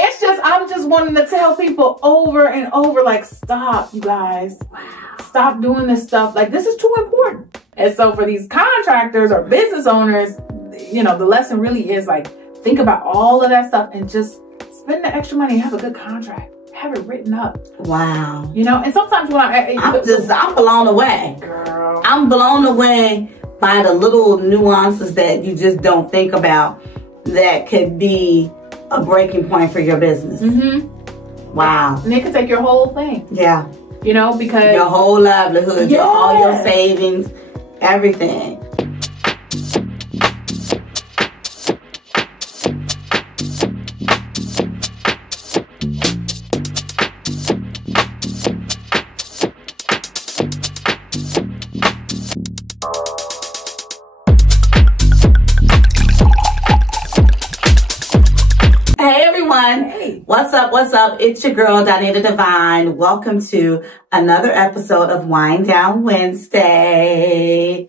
It's just, I'm just wanting to tell people over and over, like, stop, you guys. Stop doing this stuff. Like, this is too important. And so for these contractors or business owners, you know, the lesson really is like, think about all of that stuff and just spend the extra money and have a good contract. Have it written up. Wow. You know, and sometimes when I'm blown away. Girl. I'm blown away by the little nuances that you just don't think about that could be a breaking point for your business. Wow. And it could take your whole thing. Yeah. You know, because your whole livelihood, all your savings, everything. Hey. What's up? What's up? It's your girl, Donita Divine. Welcome to another episode of Wind Down Wednesday.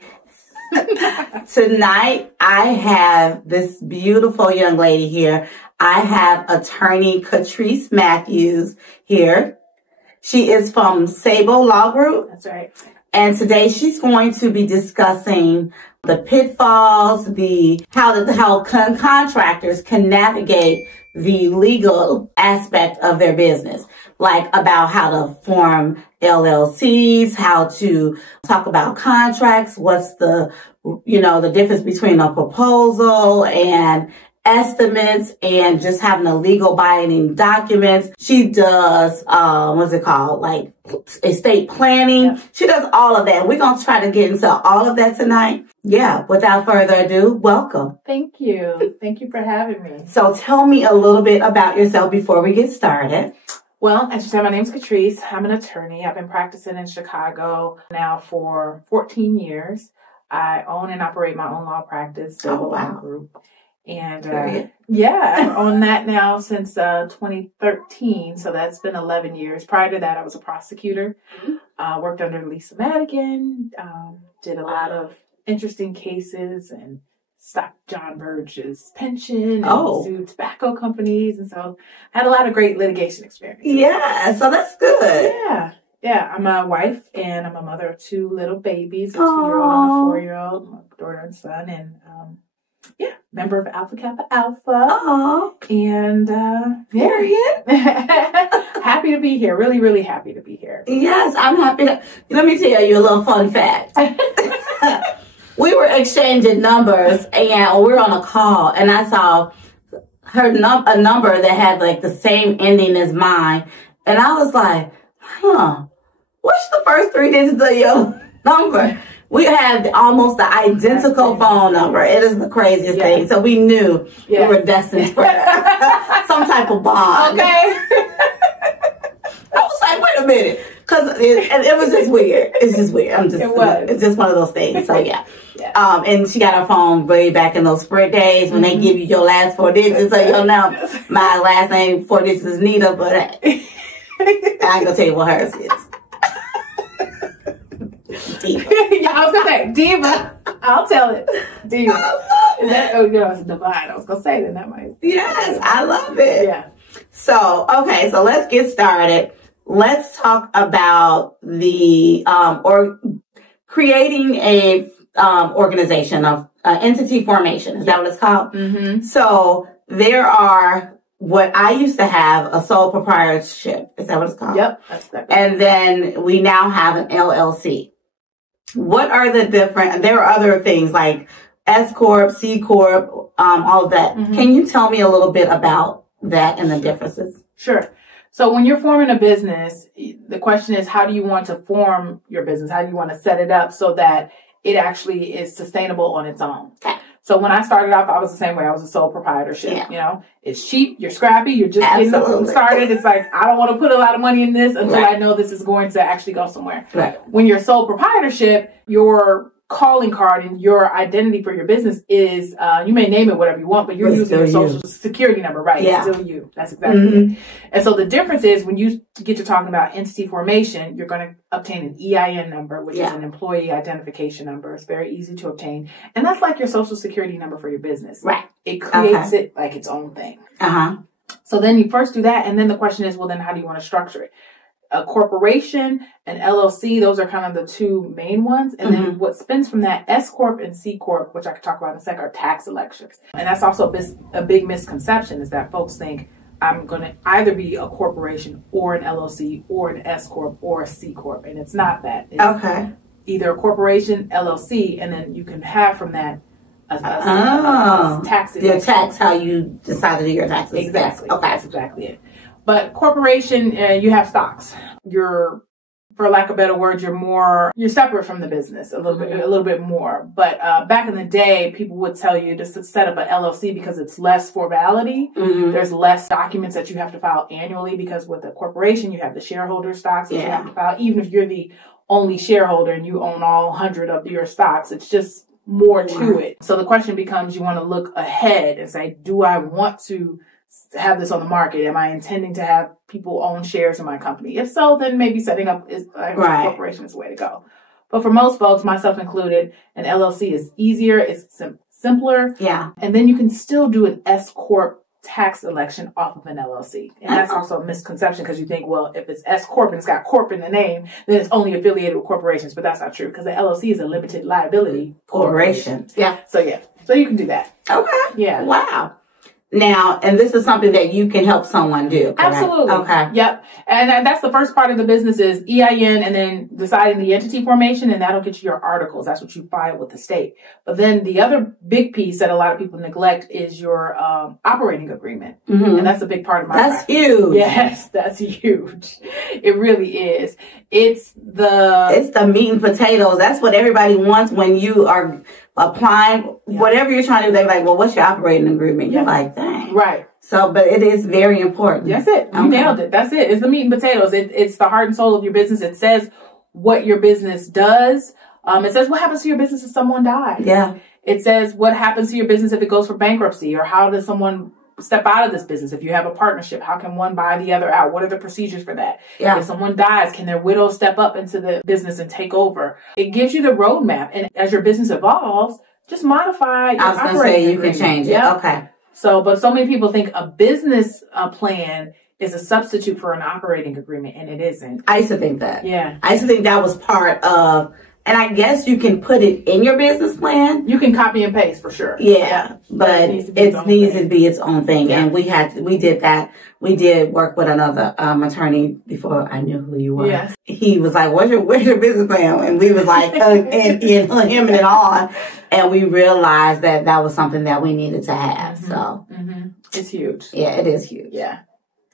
Tonight, I have this beautiful young lady here. I have attorney Katrice Matthews here. She is from Sable Law Group. That's right. And today she's going to be discussing the pitfalls, how contractors can navigate the legal aspect of their business, like about how to form LLCs, how to talk about contracts, what's the difference between a proposal and estimates, and just having a legal binding documents. She does, what's it called? Like estate planning. Yeah. She does all of that. We're going to try to get into all of that tonight. Yeah. Without further ado, welcome. Thank you. Thank you for having me. So tell me a little bit about yourself before we get started. Well, as you said, my name's Katrice. I'm an attorney. I've been practicing in Chicago now for 14 years. I own and operate my own law practice, Sable Law Group. And I own that now since 2013. So that's been 11 years. Prior to that, I was a prosecutor. Worked under Lisa Medicaid. Did a lot of interesting cases and stopped John Burge's pension and sued tobacco companies. And so I had a lot of great litigation experience. Yeah, so that's good. Yeah, I'm a wife and I'm a mother of two little babies, a 2-year-old and a 4-year-old, my daughter and son, and member of Alpha Kappa Alpha. And happy to be here. Really, really happy to be here. Yes, I'm happy to. Let me tell you a little fun fact. We were exchanging numbers and we were on a call, and I saw a number that had like the same ending as mine, and I was like, what's the first 3 digits of your number? We had almost the identical phone number. It is the craziest thing. So we knew we were destined for some type of bond. Okay. I was like, wait a minute. Because it was just weird. It's just weird. It's just one of those things. So, yeah. And she got her phone way back in those Sprint days when they give you your last 4 digits. So, you'll know my last name, 4 digits is Nita, but I ain't going to tell you what hers is. Diva. I was gonna say Diva. I'll tell it. Diva. Is that? Oh, it's Divine. I was gonna say that might. Yes, I love it. Yeah. So so let's get started. Let's talk about the creating a organization of entity formation. Is that what it's called? Mm-hmm. So there are. What I used to have, a sole proprietorship. Is that what it's called? Yep. That's exactly. And then we now have an LLC. What are the different, there are other things like S Corp, C Corp, all of that. Mm-hmm. Can you tell me a little bit about that and the differences? Sure. So when you're forming a business, the question is, how do you want to form your business? How do you want to set it up so that it actually is sustainable on its own? Okay. So when I started off, I was the same way. I was a sole proprietorship. Yeah. You know, it's cheap. You're scrappy. You're just getting started. It's like, I don't want to put a lot of money in this until I know this is going to actually go somewhere. Right. When you're sole proprietorship, your calling card and your identity for your business is, you may name it whatever you want, but you're using your social security number, right? Yeah. It's still you. That's exactly it. And so the difference is when you get to talking about entity formation, you're going to obtain an EIN number, which is an employee identification number. It's very easy to obtain. And that's like your social security number for your business. Right. It creates it like its own thing. So then you first do that. And then the question is, well, then how do you want to structure it? A corporation, an LLC, those are kind of the two main ones. And then what spins from that, S Corp and C Corp, which I could talk about in a second, are tax elections. And that's also a big misconception, is that folks think I'm going to either be a corporation or an LLC or an S Corp or a C Corp. And it's not that. It's either a corporation, LLC, and then you can have from that a tax. Your tax, how you decide to do your taxes. Exactly. Okay. That's exactly it. But corporation, you have stocks. You're, for lack of better words, you're separate from the business a little bit more. But back in the day, people would tell you to set up an LLC because it's less formality. There's less documents that you have to file annually, because with a corporation, you have the shareholder stocks that you have to file. Even if you're the only shareholder and you own all 100 of your stocks, it's just more to it. So the question becomes, you want to look ahead and say, do I want to have this on the market? Am I intending to have people own shares in my company? If so, then maybe setting up a corporation is the way to go. But for most folks, myself included, an LLC is easier. It's simpler. Yeah. And then you can still do an S Corp tax election off of an LLC. And that's also a misconception, because you think, well, if it's S Corp and it's got Corp in the name, then it's only affiliated with corporations. But that's not true, because the LLC is a limited liability corporation. Yeah. So you can do that. Okay. Yeah. Wow. Now, and this is something that you can help someone do, correct? Absolutely. Okay. Yep. And that's the first part of the business, is EIN, and then deciding the entity formation, and that'll get you your articles. That's what you file with the state. But then the other big piece that a lot of people neglect is your operating agreement. And that's a big part of my practice. Huge. Yes, that's huge. It really is. It's the meat and potatoes. That's what everybody wants when you are applying, whatever you're trying to do. They're like, well, what's your operating agreement? You're like, dang. Right. So, but it is very important. That's it. You nailed it. That's it. It's the meat and potatoes. It's the heart and soul of your business. It says what your business does. It says what happens to your business if someone dies. Yeah. It says what happens to your business if it goes for bankruptcy, or how does someone step out of this business. If you have a partnership, how can one buy the other out? What are the procedures for that? Yeah. If someone dies, can their widow step up into the business and take over? It gives you the roadmap. And as your business evolves, just modify your operating agreement. I was going to say you can change it. Yep. Okay. But so many people think a business plan is a substitute for an operating agreement, and it isn't. I used to think that. Yeah. I used to think that was part of, and I guess you can put it in your business plan. You can copy and paste for sure. Yeah. But it needs to be its own thing. Yeah. And we did that. We did work with another attorney before I knew who you were. Yes. He was like, where's your business plan? And we was like, and him and it on. And we realized that was something that we needed to have. So it's huge. Yeah, it is huge. Yeah.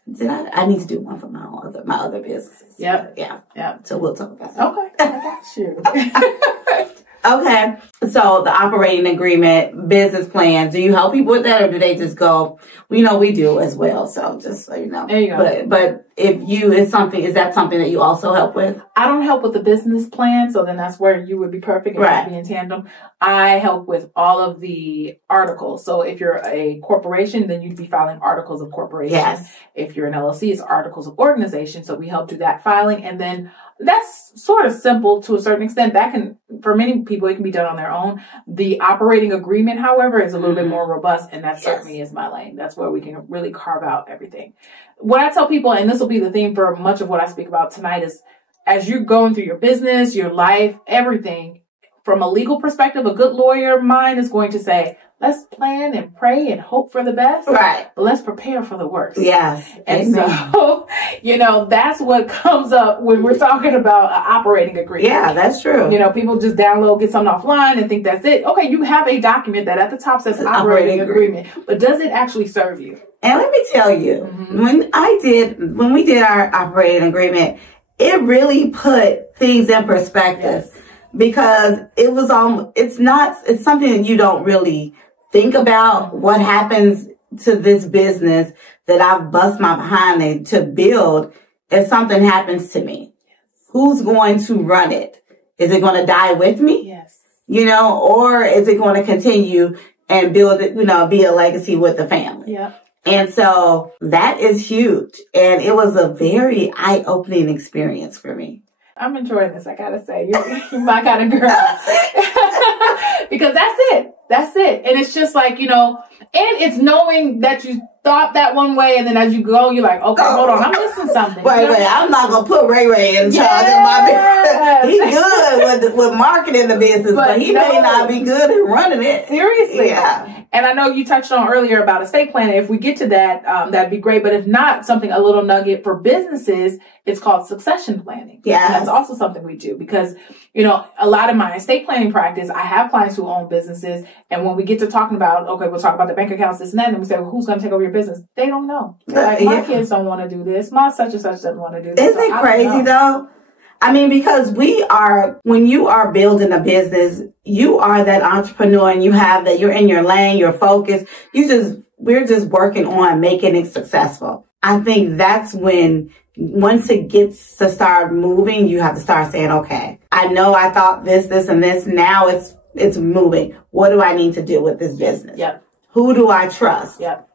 I need to do one for my other businesses. Yep. Yeah. So we'll talk about that. Okay. I got you. Okay. So the operating agreement, business plan, do you help people with that, or do they just go, we do as well. So just so you know. There you go. But is that something that you also help with? I don't help with the business plan. So then that's where you would be perfect and right. Be in tandem. I help with all of the articles. So if you're a corporation, then you'd be filing articles of corporation. Yes. If you're an LLC, it's articles of organization. So we help do that filing. And then that's sort of simple to a certain extent. That can, for many people, it can be done on their own. The operating agreement, however, is a little bit more robust, and that certainly is my lane. That's where we can really carve out everything. What I tell people, and this will be the theme for much of what I speak about tonight, is as you're going through your business, your life, everything, from a legal perspective, a good lawyer mind is going to say, let's plan and pray and hope for the best. Right. But let's prepare for the worst. Yes. And so, that's what comes up when we're talking about an operating agreement. Yeah, that's true. People just get something offline and think that's it. Okay, you have a document that at the top says operating agreement, but does it actually serve you? And let me tell you, when we did our operating agreement, it really put things in perspective. Yes. Because it's something that you don't really think about. What happens to this business that I've bust my behind to build if something happens to me? Who's going to run it? Is it going to die with me? Yes. Or is it going to continue and build it, be a legacy with the family? Yeah. And so that is huge. And it was a very eye-opening experience for me. I'm enjoying this, I gotta say. You're my kind of girl. Because that's it. That's it. And it's just like, you know, and it's knowing that you thought that one way, and then as you go, you're like, okay, hold on, I'm missing something. Wait, I'm not gonna put Ray in charge of my business. He's good with marketing the business, but he may not be good at running it. Seriously. Yeah. And I know you touched on earlier about estate planning. If we get to that, that'd be great. But if not, something, a little nugget for businesses, it's called succession planning. Yeah. That's also something we do because, you know, a lot of my estate planning practice, I have clients who own businesses. And when we get to talking about, okay, we'll talk about the bank accounts, this and that, and we say, well, who's going to take over your business? They don't know. Like, my kids don't want to do this. My such and such doesn't want to do this. Isn't it crazy though? I mean, because when you are building a business, you are that entrepreneur and you have that, you're in your lane, you're focused. We're just working on making it successful. I think that's when, once it gets to start moving, you have to start saying, okay, I know I thought this, and this. Now it's moving. What do I need to do with this business? Yep. Who do I trust? Yep.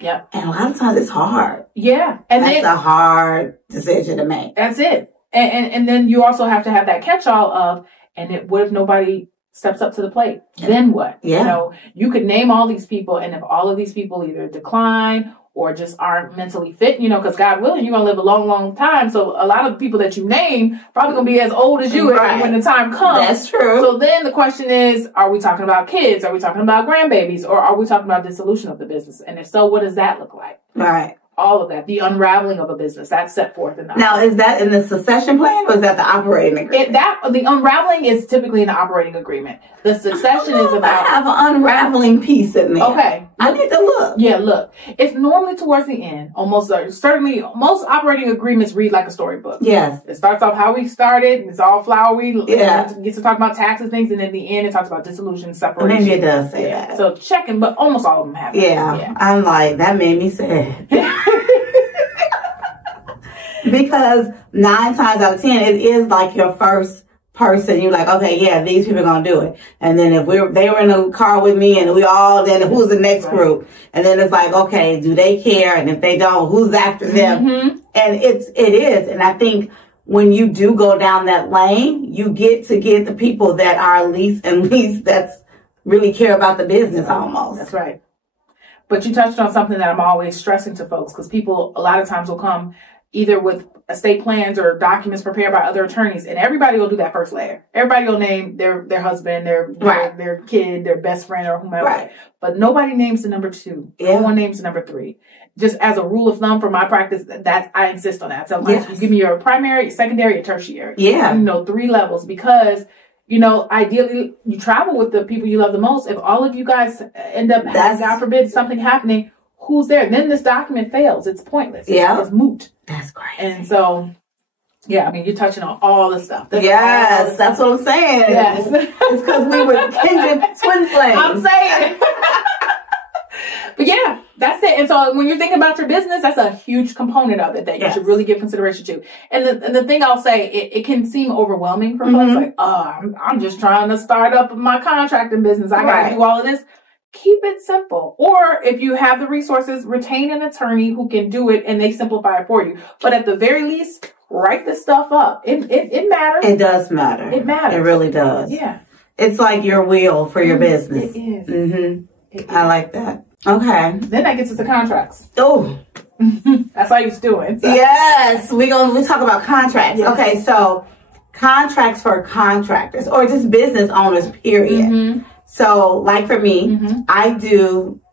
Yep. And a lot of times it's hard. Yeah. And that's a hard decision to make. That's it. And then you also have to have that catch-all of, and what if nobody steps up to the plate? Yeah. Then what? Yeah. You know, you could name all these people, and if all of these people either decline or just aren't mentally fit, you know, because God willing, you're going to live a long, long time. So a lot of the people that you name probably going to be as old as you when the time comes. That's true. So then the question is, are we talking about kids? Are we talking about grandbabies? Or are we talking about dissolution of the business? And if so, what does that look like? Right. All of that, the unraveling of a business, that's set forth in that. Now, is that in the succession plan or is that the operating agreement? The unraveling is typically in the operating agreement. The succession is about... I have an unraveling piece in there. Okay. I need to look. Yeah, look. It's normally towards the end. Certainly, most operating agreements read like a storybook. Yes. It starts off how we started. It's all flowery. Yeah. It gets to talk about taxes, things, and in the end, it talks about dissolution, separation. Maybe it does say that. So checking, but almost all of them have that. Yeah. I'm like, that made me sad. Because 9 times out of 10, it is like your first person. You're like, okay, yeah, these people are going to do it. And then if they were in a car with me and then who's the next group? And then it's like, okay, do they care? And if they don't, who's after them? Mm-hmm. And it is. And I think when you do go down that lane, you get the people that are least that's really care about the business almost. That's right. But you touched on something that I'm always stressing to folks, because people a lot of times will come either with estate plans or documents prepared by other attorneys, and everybody will do that first layer. Everybody will name their husband, their kid, their best friend, or whomever. Right. But nobody names the number 2. Yeah. No one names the number 3. Just as a rule of thumb for my practice, that I insist on that. So you give me your primary, your secondary, your tertiary. Yeah. 3 levels, because ideally you travel with the people you love the most. If all of you guys end up having, God forbid, something happening, who's there? Then this document fails. It's pointless. It's moot. That's great. And so, yeah, I mean, you're touching on all the stuff. That's what I'm saying. Yes. It's because we were kindred twin flames. I'm saying. But yeah, that's it. And so when you're thinking about your business, that's a huge component of it that you should really give consideration to. And the thing I'll say, it can seem overwhelming for folks. Like, I'm just trying to start up my contracting business. I got to do all of this. Keep it simple. Or if you have the resources, retain an attorney who can do it and they simplify it for you. But at the very least, write this stuff up. It matters. It does matter. It matters. It really does. Yeah. It's like your wheel for your business. It is. Mm-hmm. I like that. Okay. Then that gets us to contracts. Oh. That's all you're doing. So. Yes. We talk about contracts. Yes. Okay. So contracts for contractors or just business owners, period. Mm-hmm. So, like for me,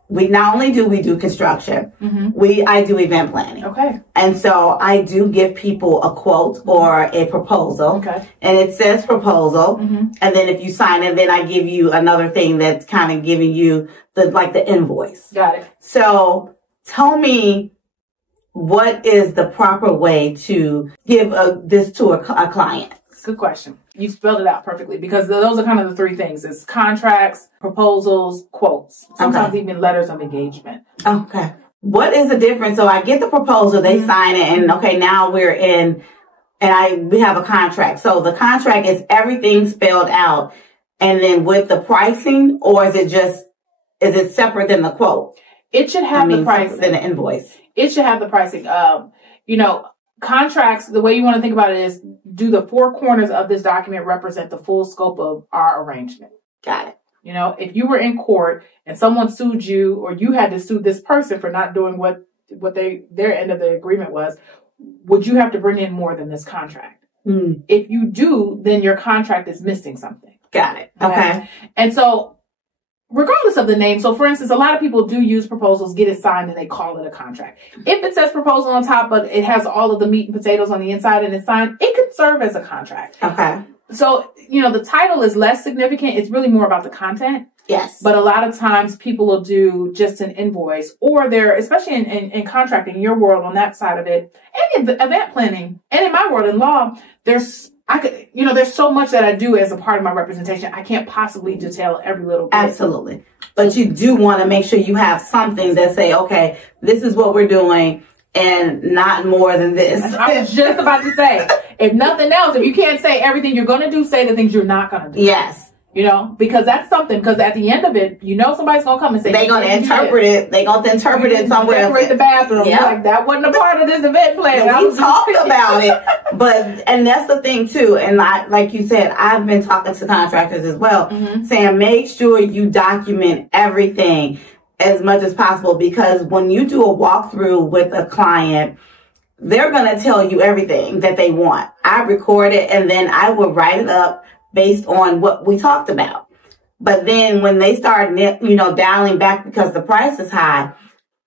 we not only do construction, I do event planning. Okay. And so I do give people a quote or a proposal. Okay. And it says proposal. Mm-hmm. And then if you sign it, then I give you another thing that's kind of giving you the invoice. Got it. So tell me, what is the proper way to give this to a client? Good question. You spelled it out perfectly, because those are kind of the 3 things. It's contracts, proposals, quotes, sometimes even letters of engagement. Okay. What is the difference? So I get the proposal, they sign it, and okay, now we're in, and we have a contract. So the contract is everything spelled out, and then with the pricing, or is it separate than the quote? It should have the pricing. Than the invoice. It should have the pricing. Contracts, the way you want to think about it is, do the 4 corners of this document represent the full scope of our arrangement? Got it. You know, if you were in court and someone sued you, or you had to sue this person for not doing what their end of the agreement was, would you have to bring in more than this contract? If you do, then your contract is missing something. Got it. Okay. And so regardless of the name, so for instance, a lot of people do use proposals, get it signed, and they call it a contract. If it says proposal on top, but it has all of the meat and potatoes on the inside and it's signed, it could serve as a contract. Okay. So, you know, the title is less significant. It's really more about the content. Yes. But a lot of times people will do just an invoice, or they're, especially in contracting, your world on that side of it, and in event planning, and in my world in law, there's so much that I do as a part of my representation. I can't possibly detail every little bit. Absolutely. But you do want to make sure you have something that say, okay, this is what we're doing and not more than this. I was just about to say, if nothing else, if you can't say everything you're going to do, say the things you're not going to do. Yes. You know, because that's something, because at the end of it, you know, somebody's going to come and say, they're going to interpret it. They're going to interpret it somewhere. Decorate the bathroom. Yep. Like, that wasn't a part of this event plan. We talked about it, and that's the thing too. And like you said, I've been talking to contractors as well, saying make sure you document everything as much as possible, because when you do a walkthrough with a client, they're going to tell you everything that they want. I record it, and then I will write it up based on what we talked about. But then when they start, dialing back because the price is high,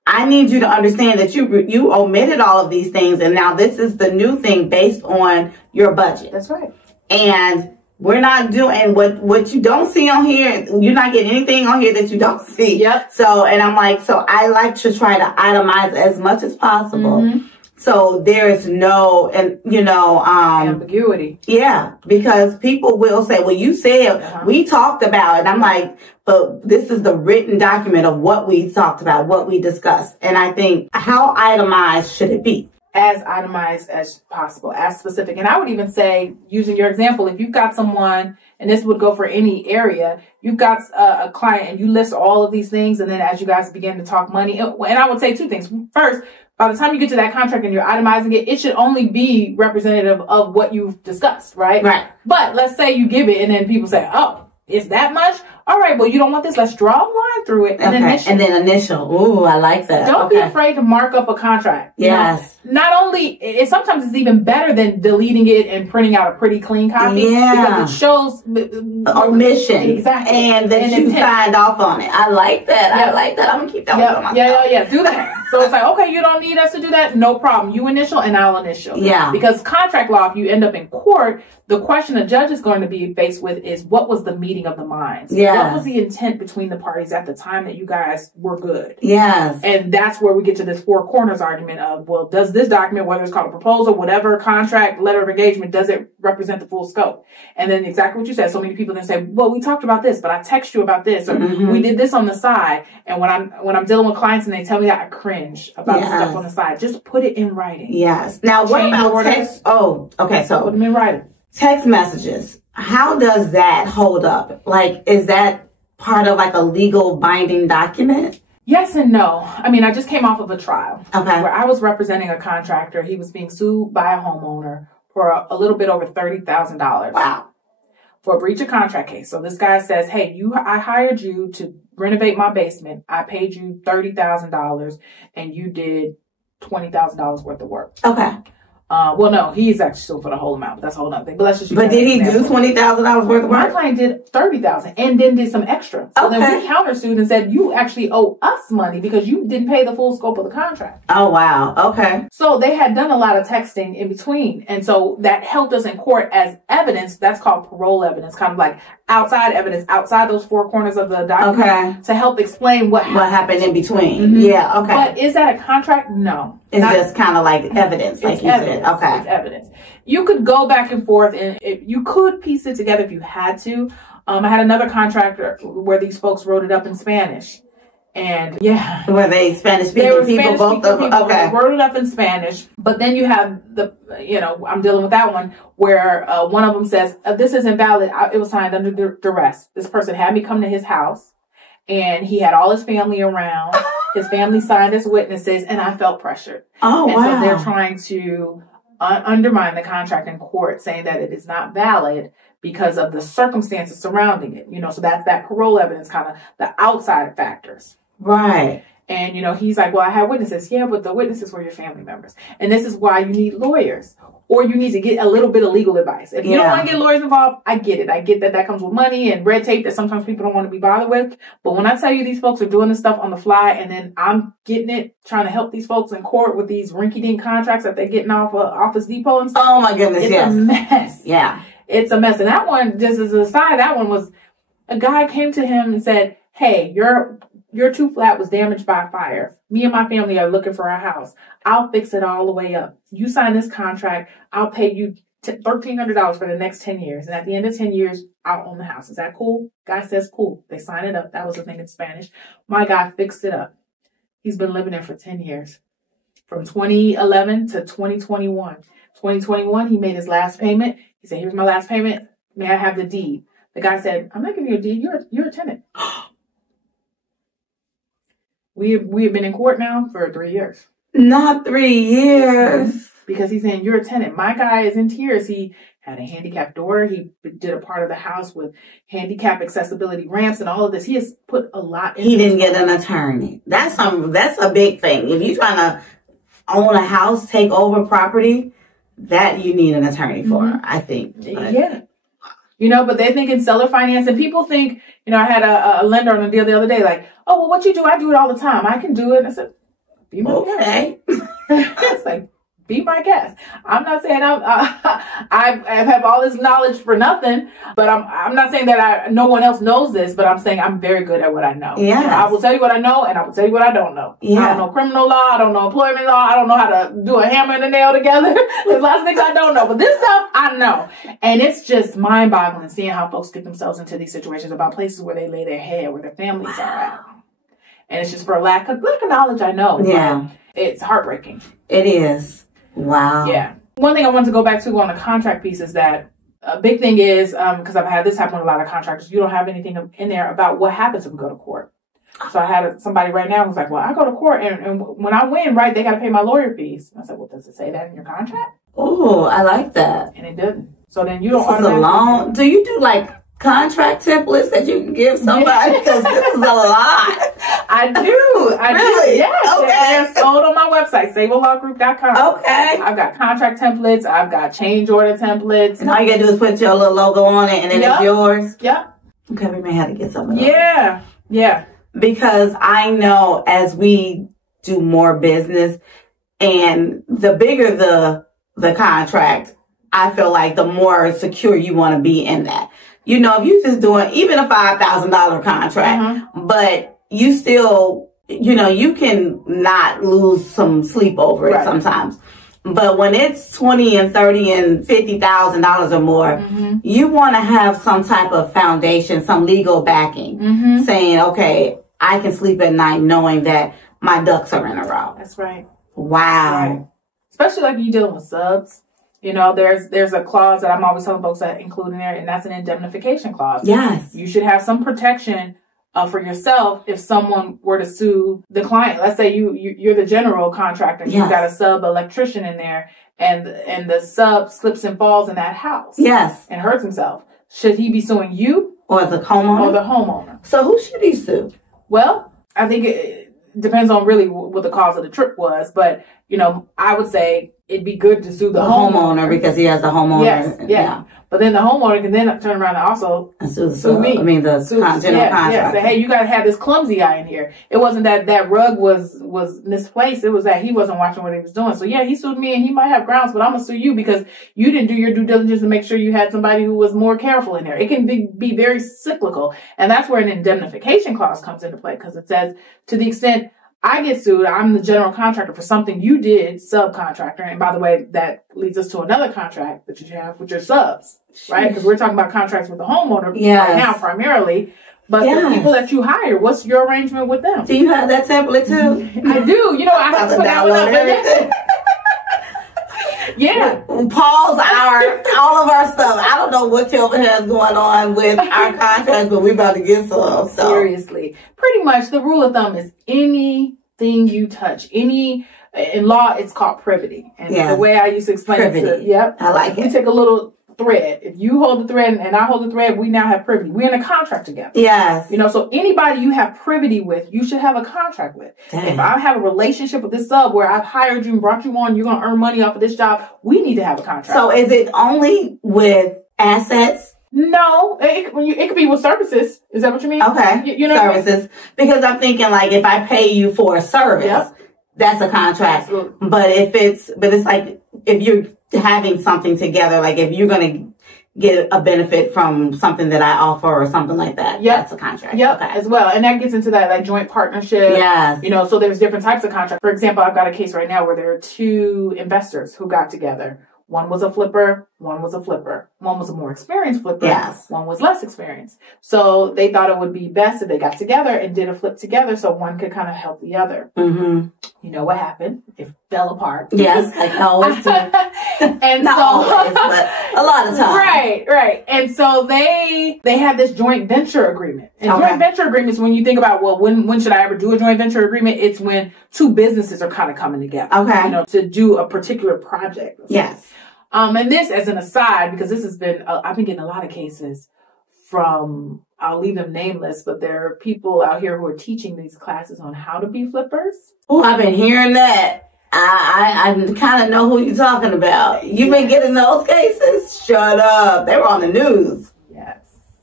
I need you to understand that you omitted all of these things, and now this is the new thing based on your budget. That's right. And we're not doing what you don't see on here. You're not getting anything on here that you don't see. Yep. So I like to try to itemize as much as possible. So there is no, ambiguity. Yeah, because people will say, well, you said we talked about it. I'm like, but this is the written document of what we talked about, what we discussed. And I think, how itemized should it be? As itemized as possible, as specific. And I would even say, using your example, if you've got someone, and this would go for any area, you've got a client and you list all of these things, and then as you guys begin to talk money, and I would say two things. First, by the time you get to that contract and you're itemizing it, it should only be representative of what you've discussed, right? Right. But let's say you give it and then people say, oh, it's that much? All right, well, you don't want this. Let's draw a line through it and initial. And then initial. Ooh, I like that. Don't be afraid to mark up a contract. Yes. You know? Not only, sometimes it's even better than deleting it and printing out a pretty clean copy. Yeah. Because it shows omission. Exactly. And that you signed off on it. I like that. Yep. I like that. I'm going to keep that one for myself. Yeah. Do that. So it's like, okay, you don't need us to do that? No problem. You initial and I'll initial. Yeah. Because contract law, if you end up in court, the question a judge is going to be faced with is, what was the meeting of the minds? Yeah. What was the intent between the parties at the time that you guys were good? Yes. And that's where we get to this four corners argument of, well, does this document, whether it's called a proposal, whatever, contract, letter of engagement, does it represent the full scope? And then exactly what you said. So many people then say, well, we talked about this, but I text you about this, or we did this on the side. And when I'm dealing with clients and they tell me that, I cringe about the stuff on the side. Just put it in writing. Yes. Now, what about text? Oh, okay. So put them in writing. Text messages. How does that hold up? Like, is that part of like a legal binding document? Yes and no. I mean, I just came off of a trial where I was representing a contractor. He was being sued by a homeowner for a little bit over $30,000. Wow. For a breach of contract case. So this guy says, hey, I hired you to renovate my basement. I paid you $30,000 and you did $20,000 worth of work. Okay. Well, no, he's actually still for the whole amount, but that's a whole other thing. But let's just. But did he do $20,000 worth of work? My client did $30,000 and then did some extra. So then we countersued and said, you actually owe us money because you didn't pay the full scope of the contract. Oh, wow. Okay. So they had done a lot of texting in between. And so that helped us in court as evidence. That's called parole evidence, kind of like outside evidence, outside those four corners of the document to help explain what happened in between. Yeah. Okay. But is that a contract? No. It's just kind of like evidence, like you said. Okay. It's evidence. You could go back and forth and you could piece it together if you had to. I had another contractor where these folks wrote it up in Spanish. And were they Spanish speaking people? Both of them. Okay. They wrote it up in Spanish. But then you have I'm dealing with that one where one of them says, this is invalid. It was signed under duress. This person had me come to his house and he had all his family around. His family signed as witnesses and I felt pressured. Oh, and wow. So they're trying to undermine the contract in court, saying that it is not valid because of the circumstances surrounding it. So that's that parole evidence, kind of the outside factors. Right. And, he's like, well, I had witnesses. Yeah, but the witnesses were your family members. And this is why you need lawyers, or you need to get a little bit of legal advice. If you don't want to get lawyers involved, I get it. I get that comes with money and red tape that sometimes people don't want to be bothered with. But when I tell you these folks are doing this stuff on the fly, and then I'm getting it, trying to help these folks in court with these rinky-dink contracts that they're getting off of Office Depot and stuff. Oh, my goodness, it's a mess. Yeah. It's a mess. And that one, just as an aside, that one was, a guy came to him and said, hey, your 2-flat was damaged by a fire. Me and my family are looking for a house. I'll fix it all the way up. You sign this contract. I'll pay you $1,300 for the next 10 years. And at the end of 10 years, I'll own the house. Is that cool? Guy says cool. They sign it up. That was the thing in Spanish. My guy fixed it up. He's been living there for 10 years. From 2011 to 2021. 2021, he made his last payment. He said, here's my last payment. May I have the deed? The guy said, I'm not giving you a deed. You're a tenant. We have been in court now for 3 years. Not 3 years. Because he's saying, you're a tenant. My guy is in tears. He had a handicapped daughter. He did a part of the house with handicap accessibility ramps and all of this. He has put a lot in. He didn't get an attorney. That's a big thing. If you're trying to own a house, take over property, that you need an attorney for, I think. But. Yeah. But they think in seller finance, and people think, I had a lender on a deal the other day, like, oh, well, what you do? I do it all the time. I can do it. And I said, be my guest. It's like, be my guest. I'm not saying I have all this knowledge for nothing, but I'm not saying that no one else knows this, but I'm saying I'm very good at what I know. Yeah. I will tell you what I know, and I will tell you what I don't know. Yeah. I don't know criminal law. I don't know employment law. I don't know how to do a hammer and a nail together. There's lots of things I don't know, but this stuff I know. And it's just mind-boggling seeing how folks get themselves into these situations about places where they lay their head, where their families are at. And it's just for lack of knowledge, I know. Yeah. It's heartbreaking. It is. Wow. Yeah. One thing I wanted to go back to on the contract piece is that a big thing is, because I've had this happen with a lot of contractors, you don't have anything in there about what happens if we go to court. So I had somebody right now who's like, well, I go to court and when I win, right, they got to pay my lawyer fees. And I said, well, does it say that in your contract? Oh, I like that. And it doesn't. So then you don't automatically. Do you do like contract templates that you can give somebody? Because this is a lot. I do. Really? Yeah. Okay. They're sold on my website, sablelawgroup.com. Okay. I've got contract templates. I've got change order templates. And all you got to do is put your little logo on it and then it's yours. Yep. Okay, we may have to get some of those. Yeah. Yeah. Because I know as we do more business and the bigger the contract, I feel like the more secure you want to be in that. If you're just doing even a $5,000 contract, but you still, you can not lose some sleep over it sometimes. But when it's $20,000 and $30,000 and $50,000 or more, you want to have some type of foundation, some legal backing, saying, okay, I can sleep at night knowing that my ducks are in a row. That's right. Wow. That's right. Especially like you dealing with subs. There's a clause that I'm always telling folks that include in there, and that's an indemnification clause. Yes. You should have some protection for yourself if someone were to sue the client. Let's say you're the general contractor. Yes. You've got a sub electrician in there, and the sub slips and falls in that house. Yes. And hurts himself. Should he be suing you? Or the homeowner? Or the homeowner. So who should he sue? Well, I think it depends on really what the cause of the trip was, but I would say it'd be good to sue the homeowner because he has the homeowner. Yes, yeah. But then the homeowner can then turn around and also sue me. I mean, the general contractor. Yeah. Say, hey, you got to have this clumsy guy in here. It wasn't that rug was misplaced. It was that he wasn't watching what he was doing. So yeah, he sued me and he might have grounds, but I'm going to sue you because you didn't do your due diligence to make sure you had somebody who was more careful in there. It can be very cyclical. And that's where an indemnification clause comes into play because it says to the extent I get sued, I'm the general contractor for something you did, subcontractor. And by the way, that leads us to another contract that you have with your subs, right? Because we're talking about contracts with the homeowner right now primarily. But the people that you hire, what's your arrangement with them? Do you have that template too? I do. I have to put that one up. Yeah. Pause all of our stuff. I don't know what over here is going on with our contracts, but we're about to get some. So. Seriously. Pretty much the rule of thumb is anything you touch, any In law, it's called privity. And the way I used to explain privity. I like it. We take a little thread. If you hold the thread and I hold the thread, we now have privity. We're in a contract together. Yes. You know, so anybody you have privity with, you should have a contract with. Dang. If I have a relationship with this sub where I've hired you and brought you on, you're going to earn money off of this job, we need to have a contract. So is it only with assets? No, it could be with services. Is that what you mean? Okay. You know services. What I mean? Because I'm thinking like if I pay you for a service, that's a contract. Absolutely. But it's like if you're having something together, like if you're going to get a benefit from something that I offer or something like that, that's a contract. Yep, okay. As well. And that gets into that like joint partnership. Yes. You know, so there's different types of contracts. For example, I've got a case right now where there are two investors who got together. One was a flipper, one was a flipper. One was a more experienced flipper, one was less experienced. So they thought it would be best if they got together and did a flip together so one could kind of help the other. Mm-hmm. You know what happened? It fell apart. Yes, like always do. And not always, but a lot of times. Right. And so they had this joint venture agreement. And joint venture agreements, when you think about, well, when should I ever do a joint venture agreement? It's when two businesses are kind of coming together. Okay. You know, to do a particular project. Yes. And this as an aside, because this has been, I've been getting a lot of cases from, I'll leave them nameless, but there are people out here who are teaching these classes on how to be flippers. Oh, I've been hearing that. I kind of know who you're talking about. You've been getting those cases? Shut up. They were on the news. Yes.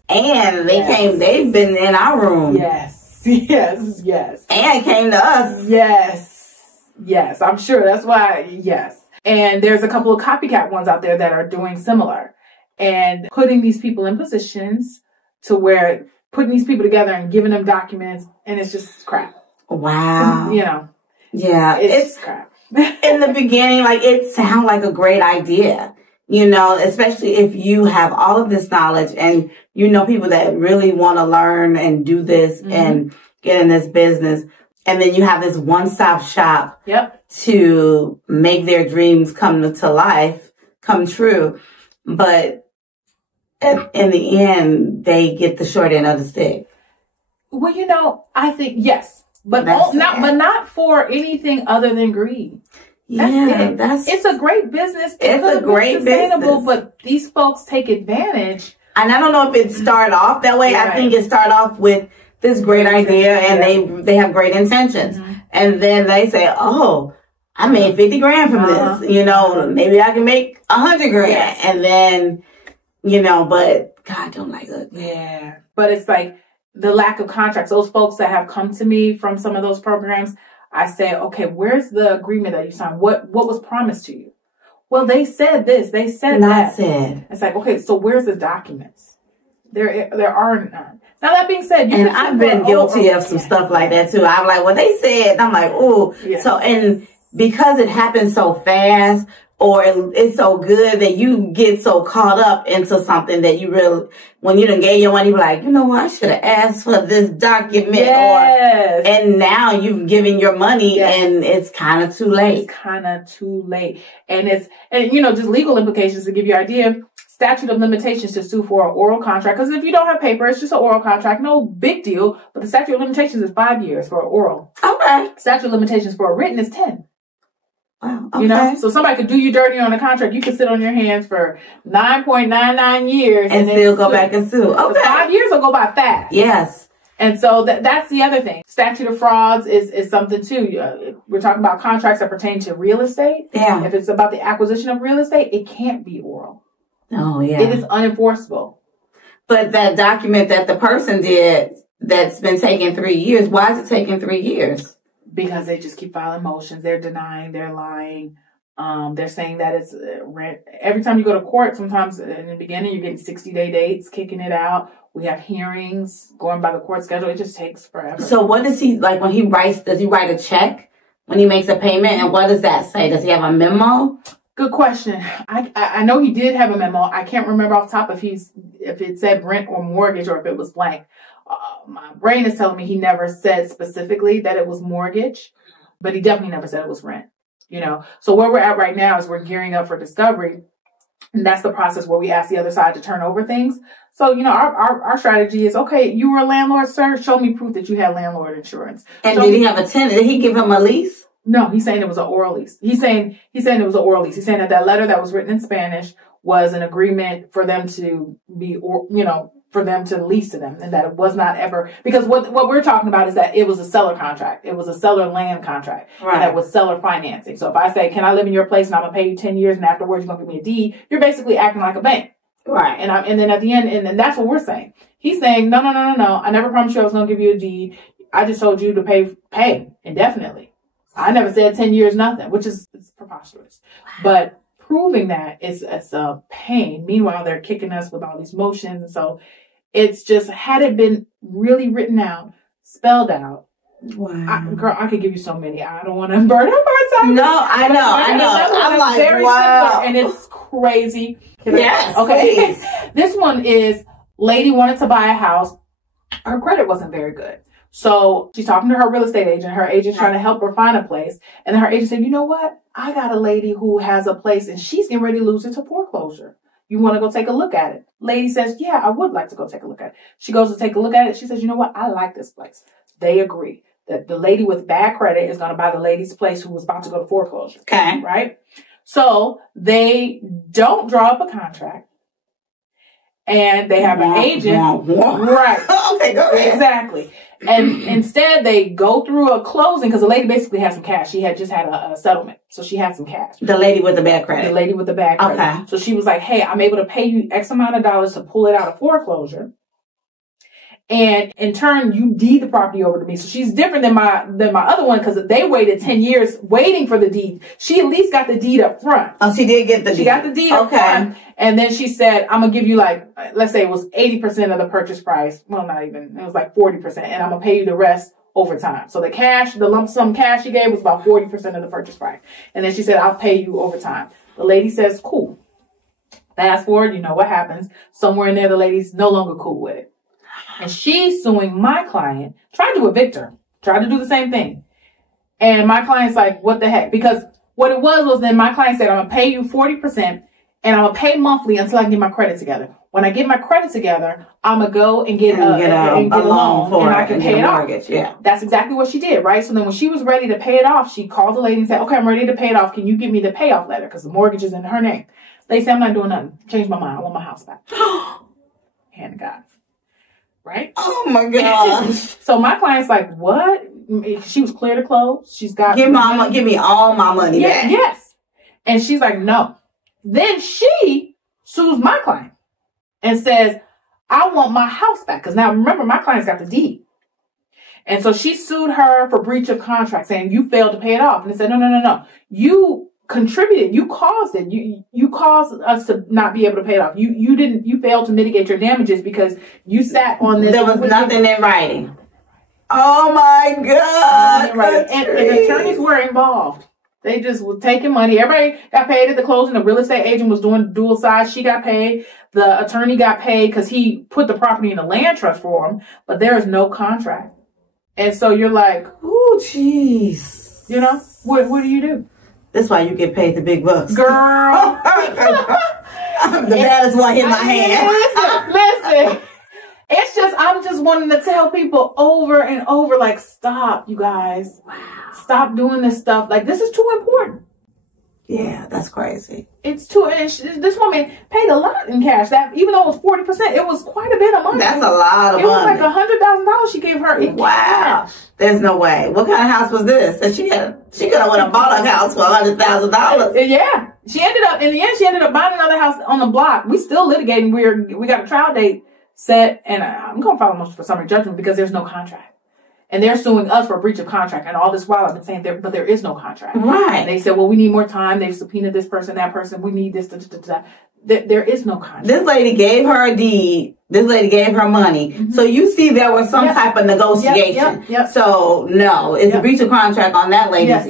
And they've been in our room. Yes. And came to us. Yes. I'm sure. That's why, yes. And there's a couple of copycat ones out there that are doing similar and putting these people in positions to where putting these people together and giving them documents, and it's just crap. Wow. You know. Yeah. It's crap. In the beginning, like it sounded like a great idea, you know, especially if you have all of this knowledge and you know people that really want to learn and do this and get in this business. And then you have this one-stop shop to make their dreams come true. But in the end, they get the short end of the stick. Well, you know, I think, yes. But not for anything other than greed. It's a great business. It's a great business. But these folks take advantage. And I don't know if it started off that way. I think it started off with this great idea and they have great intentions. And then they say, oh, I made 50 grand from this. You know, maybe I can make 100 grand. And then, you know, but God don't like it. Yeah. But it's like the lack of contracts. Those folks that have come to me from some of those programs, I say, okay, where's the agreement that you signed? What was promised to you? Well, they said this. They said that. It's like, okay, so where's the documents? There are none. Now, that being said, I've been guilty of some stuff like that, too. I'm like, well, they said, I'm like, oh. So, and because it happens so fast or it's so good that you get so caught up into something that you really, when you done gave your money, you're like, you know what, I should have asked for this document. And now you've given your money and it's kind of too late. And you know, just legal implications to give you an idea. Statute of limitations to sue for an oral contract. Because if you don't have paper, it's just an oral contract. No big deal. But the statute of limitations is 5 years for an oral. Okay. Statute of limitations for a written is 10. Wow. Okay. You know? So somebody could do you dirty on a contract. You could sit on your hands for 9.99 years. And still go back and sue. Okay. 5 years will go by fast. Yes. And so that's the other thing. Statute of frauds is something too. We're talking about contracts that pertain to real estate. Yeah. If it's about the acquisition of real estate, it can't be oral. Oh, yeah. It is unenforceable. But that document that the person did that's been taking 3 years, why is it taking 3 years? Because they just keep filing motions. They're denying, they're lying. They're saying that it's rent. Every time you go to court, sometimes in the beginning, you're getting 60-day dates, kicking it out. We have hearings going by the court schedule. It just takes forever. So what does he, like when he writes, does he write a check when he makes a payment? And what does that say? Does he have a memo? Good question. I know he did have a memo. I can't remember off the top if it said rent or mortgage or if it was blank. My brain is telling me he never said specifically that it was mortgage, but he definitely never said it was rent. You know, so where we're at right now is we're gearing up for discovery. And that's the process where we ask the other side to turn over things. So, you know, our strategy is, okay, you were a landlord, sir. Show me proof that you had landlord insurance. And did he have a tenant? Did he give him a lease? No, he's saying it was an oral lease. He's saying it was an oral lease. He's saying that letter that was written in Spanish was an agreement for them to be, for them to lease to them, and that it was not ever, because what we're talking about is that it was a seller contract. It was a seller land contract. Right. And that was seller financing. So if I say, can I live in your place and I'm going to pay you 10 years and afterwards you're going to give me a deed, you're basically acting like a bank. Right. And then at the end, and that's what we're saying. He's saying, no. I never promised you I was going to give you a deed. I just told you to pay indefinitely. I never said 10 years, nothing, which is preposterous. But proving that it's a pain. Meanwhile, they're kicking us with all these motions. And so it's just, had it been really written out, spelled out. Wow. Girl, I could give you so many. I don't want to burn up our time. No, I know. I'm like, very wow. Simple, and it's crazy. Yes. Okay. This one is, lady wanted to buy a house. Her credit wasn't very good. So she's talking to her real estate agent. Her agent's trying to help her find a place. And then her agent said, you know what? I got a lady who has a place and she's getting ready to lose it to foreclosure. You want to go take a look at it? Lady says, yeah, I would like to go take a look at it. She goes to take a look at it. She says, you know what? I like this place. They agree that the lady with bad credit is going to buy the lady's place who was about to go to foreclosure. Okay. Right? So they don't draw up a contract. And they have an agent. Right. Okay, go ahead. Exactly. And instead they go through a closing because the lady basically had some cash. She had just had a settlement. So she had some cash. The lady with the bad credit. The lady with the bad credit. Okay. So she was like, hey, I'm able to pay you X amount of dollars to pull it out of foreclosure. And in turn, you deed the property over to me. So she's different than my other one because they waited 10 years waiting for the deed. She at least got the deed up front. Oh, she did get the deed. She got the deed up front. And then she said, I'm going to give you like, let's say it was 80% of the purchase price. Well, not even. It was like 40%. And I'm going to pay you the rest over time. So the lump sum cash she gave was about 40% of the purchase price. And then she said, I'll pay you over time. The lady says, cool. Fast forward, you know what happens. Somewhere in there, the lady's no longer cool with it. And she's suing my client, trying to evict her, trying to do the same thing. And my client's like, what the heck? Because what it was then my client said, I'm going to pay you 40% and I'm going to pay monthly until I can get my credit together. When I get my credit together, I'm going to go and get a loan and I can pay it off. Yeah. That's exactly what she did, right? So then when she was ready to pay it off, she called the lady and said, okay, I'm ready to pay it off. Can you give me the payoff letter? Because the mortgage is in her name. They said, I'm not doing nothing. Changed my mind. I want my house back. Hand to God. Right? Oh my gosh. So my client's like, what? She was clear to close. She's got give me all my money back. Yes. And she's like, no. Then she sues my client and says, I want my house back. Because now remember, my client's got the deed. And so she sued her for breach of contract, saying you failed to pay it off. And they said, no. You contributed. You caused it. You caused us to not be able to pay it off. You failed to mitigate your damages because you sat on this. There was nothing in writing. Oh my God. And attorneys were involved. They just were taking money. Everybody got paid at the closing. The real estate agent was doing dual side. She got paid. The attorney got paid because he put the property in a land trust for him, but there is no contract. And so you're like, oh, jeez. You know, what do you do? That's why you get paid the big bucks. Girl. I'm the baddest one in my hand. Listen. It's just, I'm just wanting to tell people over and over, like, stop, you guys. Wow. Stop doing this stuff. Like, this is too important. Yeah, that's crazy. It's too, and this woman paid a lot in cash. That, even though it was 40%, it was quite a bit of money. That's a lot of money. It was like $100,000 she gave her in cash. There's no way. What kind of house was this? And she could have went and bought a house for $100,000. Yeah. In the end, she ended up buying another house on the block. We still litigating. We got a trial date set, and I'm going to file a motion for summary judgment because there's no contract. And they're suing us for breach of contract. And all this while I've been saying but there is no contract. Right. And they said, well, we need more time. They've subpoenaed this person, that person. We need this. There is no contract. This lady gave her a deed. This lady gave her money. Mm-hmm. So you see there was some type of negotiation. Yep. So no, it's a breach of contract on that lady's end.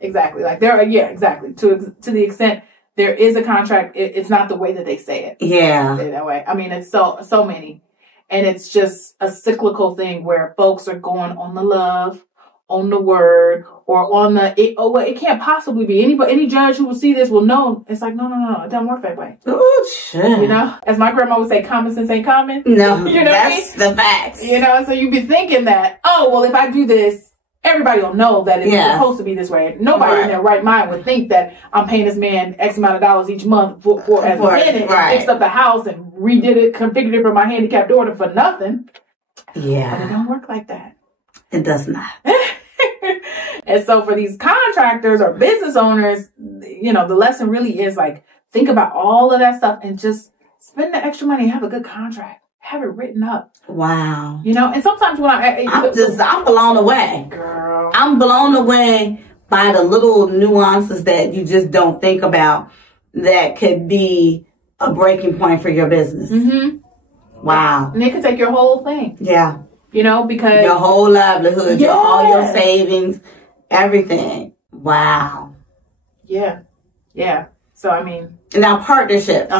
Exactly. Like exactly. To the extent there is a contract, it's not the way that they say it. Yeah. Say it that way. I mean, it's so many. And it's just a cyclical thing where folks are going on the love, on the word, or on it can't possibly be. Any judge who will see this will know. It's like, no, it doesn't work that way. Oh, shit. You know, as my grandma would say, common sense ain't common. No, you know that's the facts. You know, so you'd be thinking that, oh, well, if I do this, everybody will know that it's supposed to be this way. Nobody in their right mind would think that I'm paying this man X amount of dollars each month for as a tenant, and fixed up the house and redid it, configured it for my handicapped daughter for nothing. Yeah. But it don't work like that. It does not. And so for these contractors or business owners, you know, the lesson really is like, think about all of that stuff and just spend the extra money and have a good contract. Have it written up. Wow. You know, and sometimes when I'm blown away. Girl. I'm blown away by the little nuances that you just don't think about that could be a breaking point for your business. Wow. And it could take your whole thing. Yeah. You know, because your whole livelihood, all your savings, everything. Wow. Yeah. Yeah. So, I mean. Now, partnerships.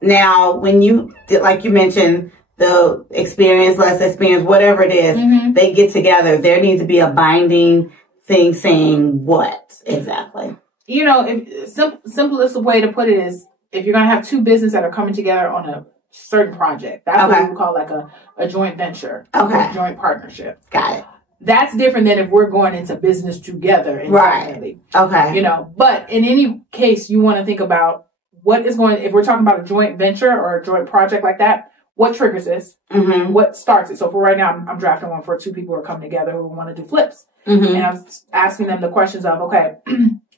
Now, when you, like you mentioned, the experience, less experience, whatever it is, they get together. There needs to be a binding thing saying what exactly? You know, simplest way to put it is if you're going to have two businesses that are coming together on a certain project, that's what we would call like a joint venture, a joint partnership. Got it. That's different than if we're going into business together. Right. Okay. You know, but in any case, you want to think about what is going, if we're talking about a joint venture or a joint project like that, what triggers this? What starts it? So for right now, I'm drafting one for two people who are coming together who want to do flips. And I'm asking them the questions of, okay,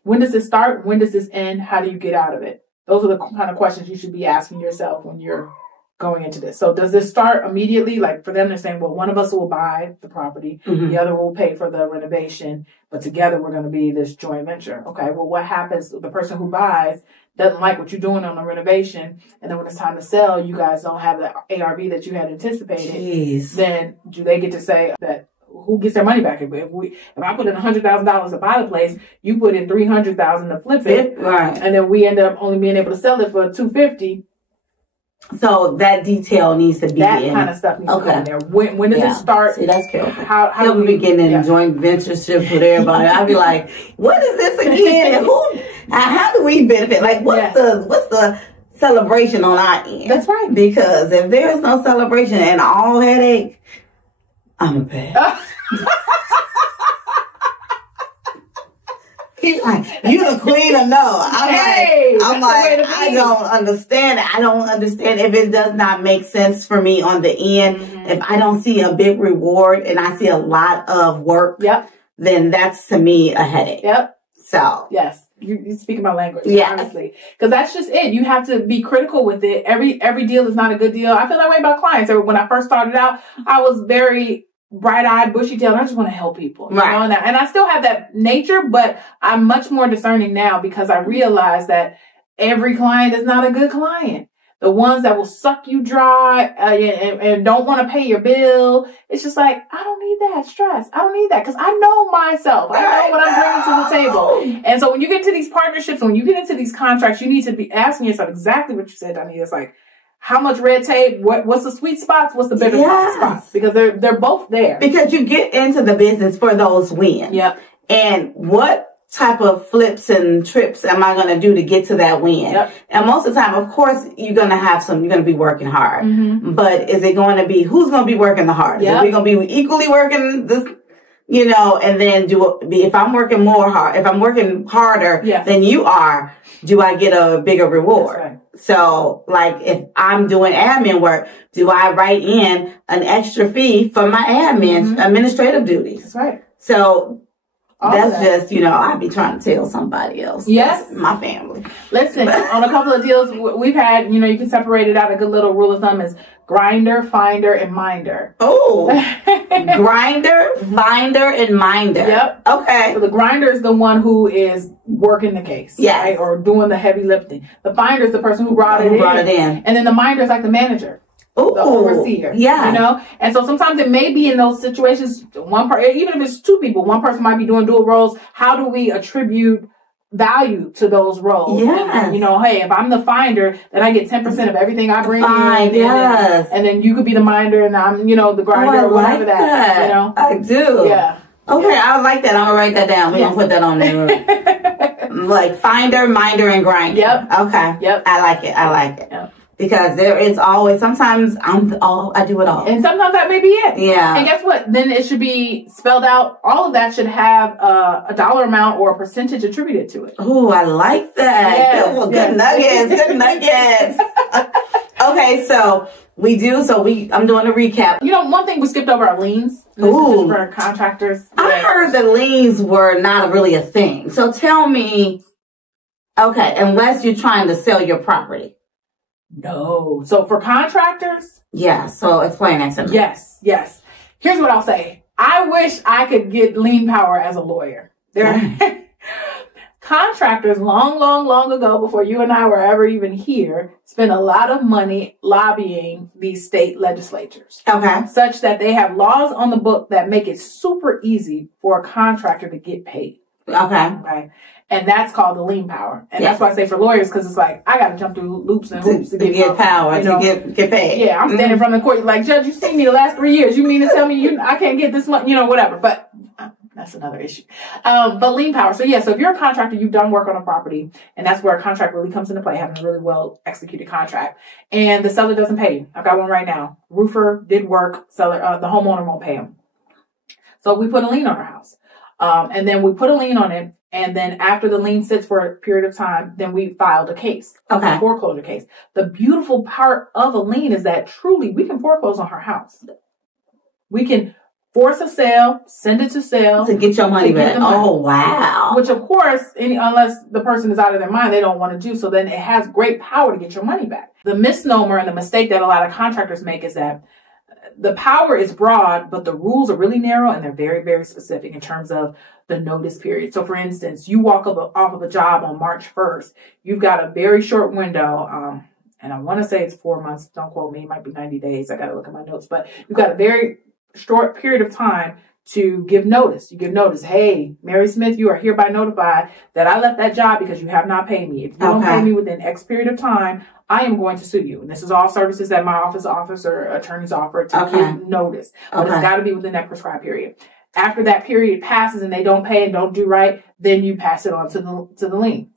when does this start? When does this end? How do you get out of it? Those are the kind of questions you should be asking yourself when you're going into this. So does this start immediately? Like for them, they're saying, well, one of us will buy the property. The other will pay for the renovation. But together we're going to be this joint venture. Okay, well, what happens? The person who buys doesn't like what you're doing on the renovation. And then when it's time to sell, you guys don't have the ARV that you had anticipated. Then do they get to say that who gets their money back? If I put in $100,000 to buy the place, you put in $300,000 to flip it. Right. And then we end up only being able to sell it for $250,000. So that detail needs to be that kind of stuff needs to be in there. When does it start? See, that's careful. How do we begin in joint ventureships with everybody? I'd be like, what is this again? And how do we benefit? Like, what's the celebration on our end? That's right. Because if there is no celebration and all headache, I'm a pay. He's like, you the queen or no? I'm like, I don't understand it. I don't understand if it does not make sense for me on the end. If I don't see a big reward and I see a lot of work, then that's to me a headache. So yes, you speak my language, honestly, because that's just it. You have to be critical with it. Every deal is not a good deal. I feel that way about clients. When I first started out, I was very bright-eyed, bushy-tailed. I just want to help people. You know? And I still have that nature, but I'm much more discerning now because I realize that every client is not a good client. The ones that will suck you dry and don't want to pay your bill, it's just like, I don't need that stress. I don't need that because I know myself. I know what I'm bringing to the table. And so when you get into these partnerships, when you get into these contracts, you need to be asking yourself exactly what you said, Donita. It's like, how much red tape? What's the sweet spots? What's the bitter spots? Because they're both there. Because you get into the business for those wins. And what type of flips and trips am I going to do to get to that win? And most of the time, of course, you're going to be working hard. But is it going to be, who's going to be working the hardest? Are we going to be equally working this, you know, and then if I'm working if I'm working harder than you are, do I get a bigger reward? So, like, if I'm doing admin work, do I write in an extra fee for my administrative duties? That's right. So, that's just, you know, I'd be trying to tell somebody else. That's my family. Listen, on a couple of deals we've had, you know, you can separate it out. A good little rule of thumb is grinder, finder, and minder. Oh, grinder, finder, and minder. Okay. So the grinder is the one who is working the case. Right? Or doing the heavy lifting. The finder is the person who brought it in. And then the minder is like the manager. The overseer. You know? And so sometimes it may be in those situations, even if it's two people, one person might be doing dual roles. How do we attribute value to those roles? And, you know, hey, if I'm the finder, then I get 10% of everything I bring in. And then you could be the minder and I'm, you know, the grinder or whatever that. You know? I do. Okay, I like that. I'm going to write that down. We're going to put that on there. Like finder, minder, and grinder. Okay. I like it. Because there is always, sometimes I do it all. And sometimes that may be it. Yeah. And guess what? Then it should be spelled out. All of that should have a dollar amount or a percentage attributed to it. Oh, I like that. Yes, Good nuggets. Good nuggets. Okay, so I'm doing a recap. You know, one thing we skipped over are liens. This is just for contractors. I heard that liens were not really a thing. So tell me, okay, unless you're trying to sell your property. No. So for contractors? Yeah, so explain that to me. Yes. Here's what I'll say. I wish I could get lien power as a lawyer. Contractors long ago, before you and I were ever even here, spent a lot of money lobbying these state legislatures. Okay. Such that they have laws on the book that make it super easy for a contractor to get paid. Okay. And that's called the lien power. And that's why I say for lawyers, because it's like, I got to jump through loops and hoops to get power, you know, to get paid. Yeah, I'm standing from the court like, Judge, you've seen me the last 3 years. You mean to tell me I can't get this money, whatever. But that's another issue. But lien power. So yeah, so if you're a contractor, you've done work on a property, and that's where a contract really comes into play, having a really well executed contract. And the seller doesn't pay you. I've got one right now. Roofer did work, seller, the homeowner won't pay him. So we put a lien on our house. And then we put a lien on it. And then after the lien sits for a period of time, then we filed a case, a foreclosure case. The beautiful part of a lien is that truly we can foreclose on her house. We can force a sale, send it to sale. To get your money back. Oh, wow. Which, of course, unless the person is out of their mind, they don't want to do. So then it has great power to get your money back. The misnomer and the mistake that a lot of contractors make is that the power is broad, but the rules are really narrow and they're very, very specific in terms of the notice period. So for instance, you walk off of a job on March 1st, you've got a very short window. And I want to say it's 4 months. Don't quote me. It might be 90 days. I got to look at my notes, but you've got a very short period of time to give notice. You give notice. Hey, Mary Smith, you are hereby notified that I left that job because you have not paid me. If you don't pay me within X period of time, I am going to sue you. And this is all services that my office or attorneys offer to give notice. But it's got to be within that prescribed period. After that period passes and they don't pay and don't do right, then you pass it on to the lien.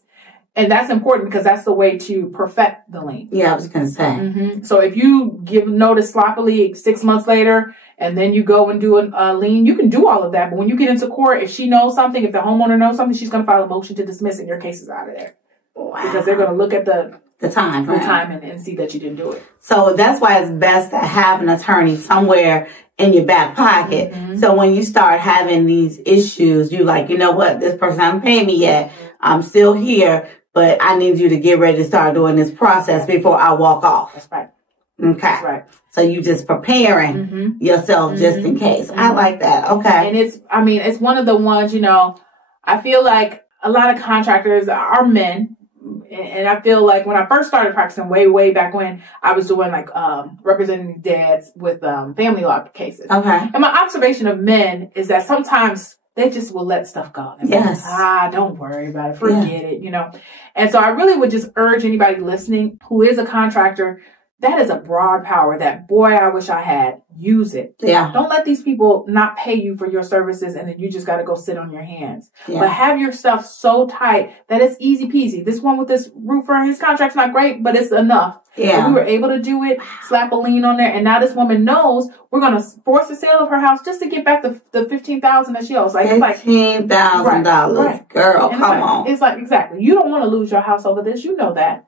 And that's important because that's the way to perfect the lien. Yeah, I was going to say. So if you give notice sloppily 6 months later and then you go and do a lien, you can do all of that. But when you get into court, if she knows something, if the homeowner knows something, she's going to file a motion to dismiss and your case is out of there. Wow. Because they're going to look at the time and see that you didn't do it. So that's why it's best to have an attorney somewhere in your back pocket. So when you start having these issues, you like, you know what, this person hasn't paid me yet. I'm still here, but I need you to get ready to start doing this process before I walk off. That's right. Okay. That's right. So you just preparing yourself just in case. I like that. Okay. And it's one of the ones, I feel like a lot of contractors are men. And I feel like when I first started practicing way back when, I was doing representing dads with family law cases. Okay. And my observation of men is that sometimes they just will let stuff go. Yes. Don't worry about it. Forget it, And so I really would just urge anybody listening who is a contractor, that is a broad power that, boy, I wish I had. Use it. Yeah. Don't let these people not pay you for your services and then you just got to go sit on your hands. Yeah. But have your stuff so tight that it's easy peasy. This one with this roofer, his contract's not great, but it's enough. Yeah. And we were able to do it, slap a lien on there. And now this woman knows we're going to force the sale of her house just to get back the $15,000 that she owes. Like, $15,000. Right. Girl, and come on. It's like, exactly. You don't want to lose your house over this. You know that.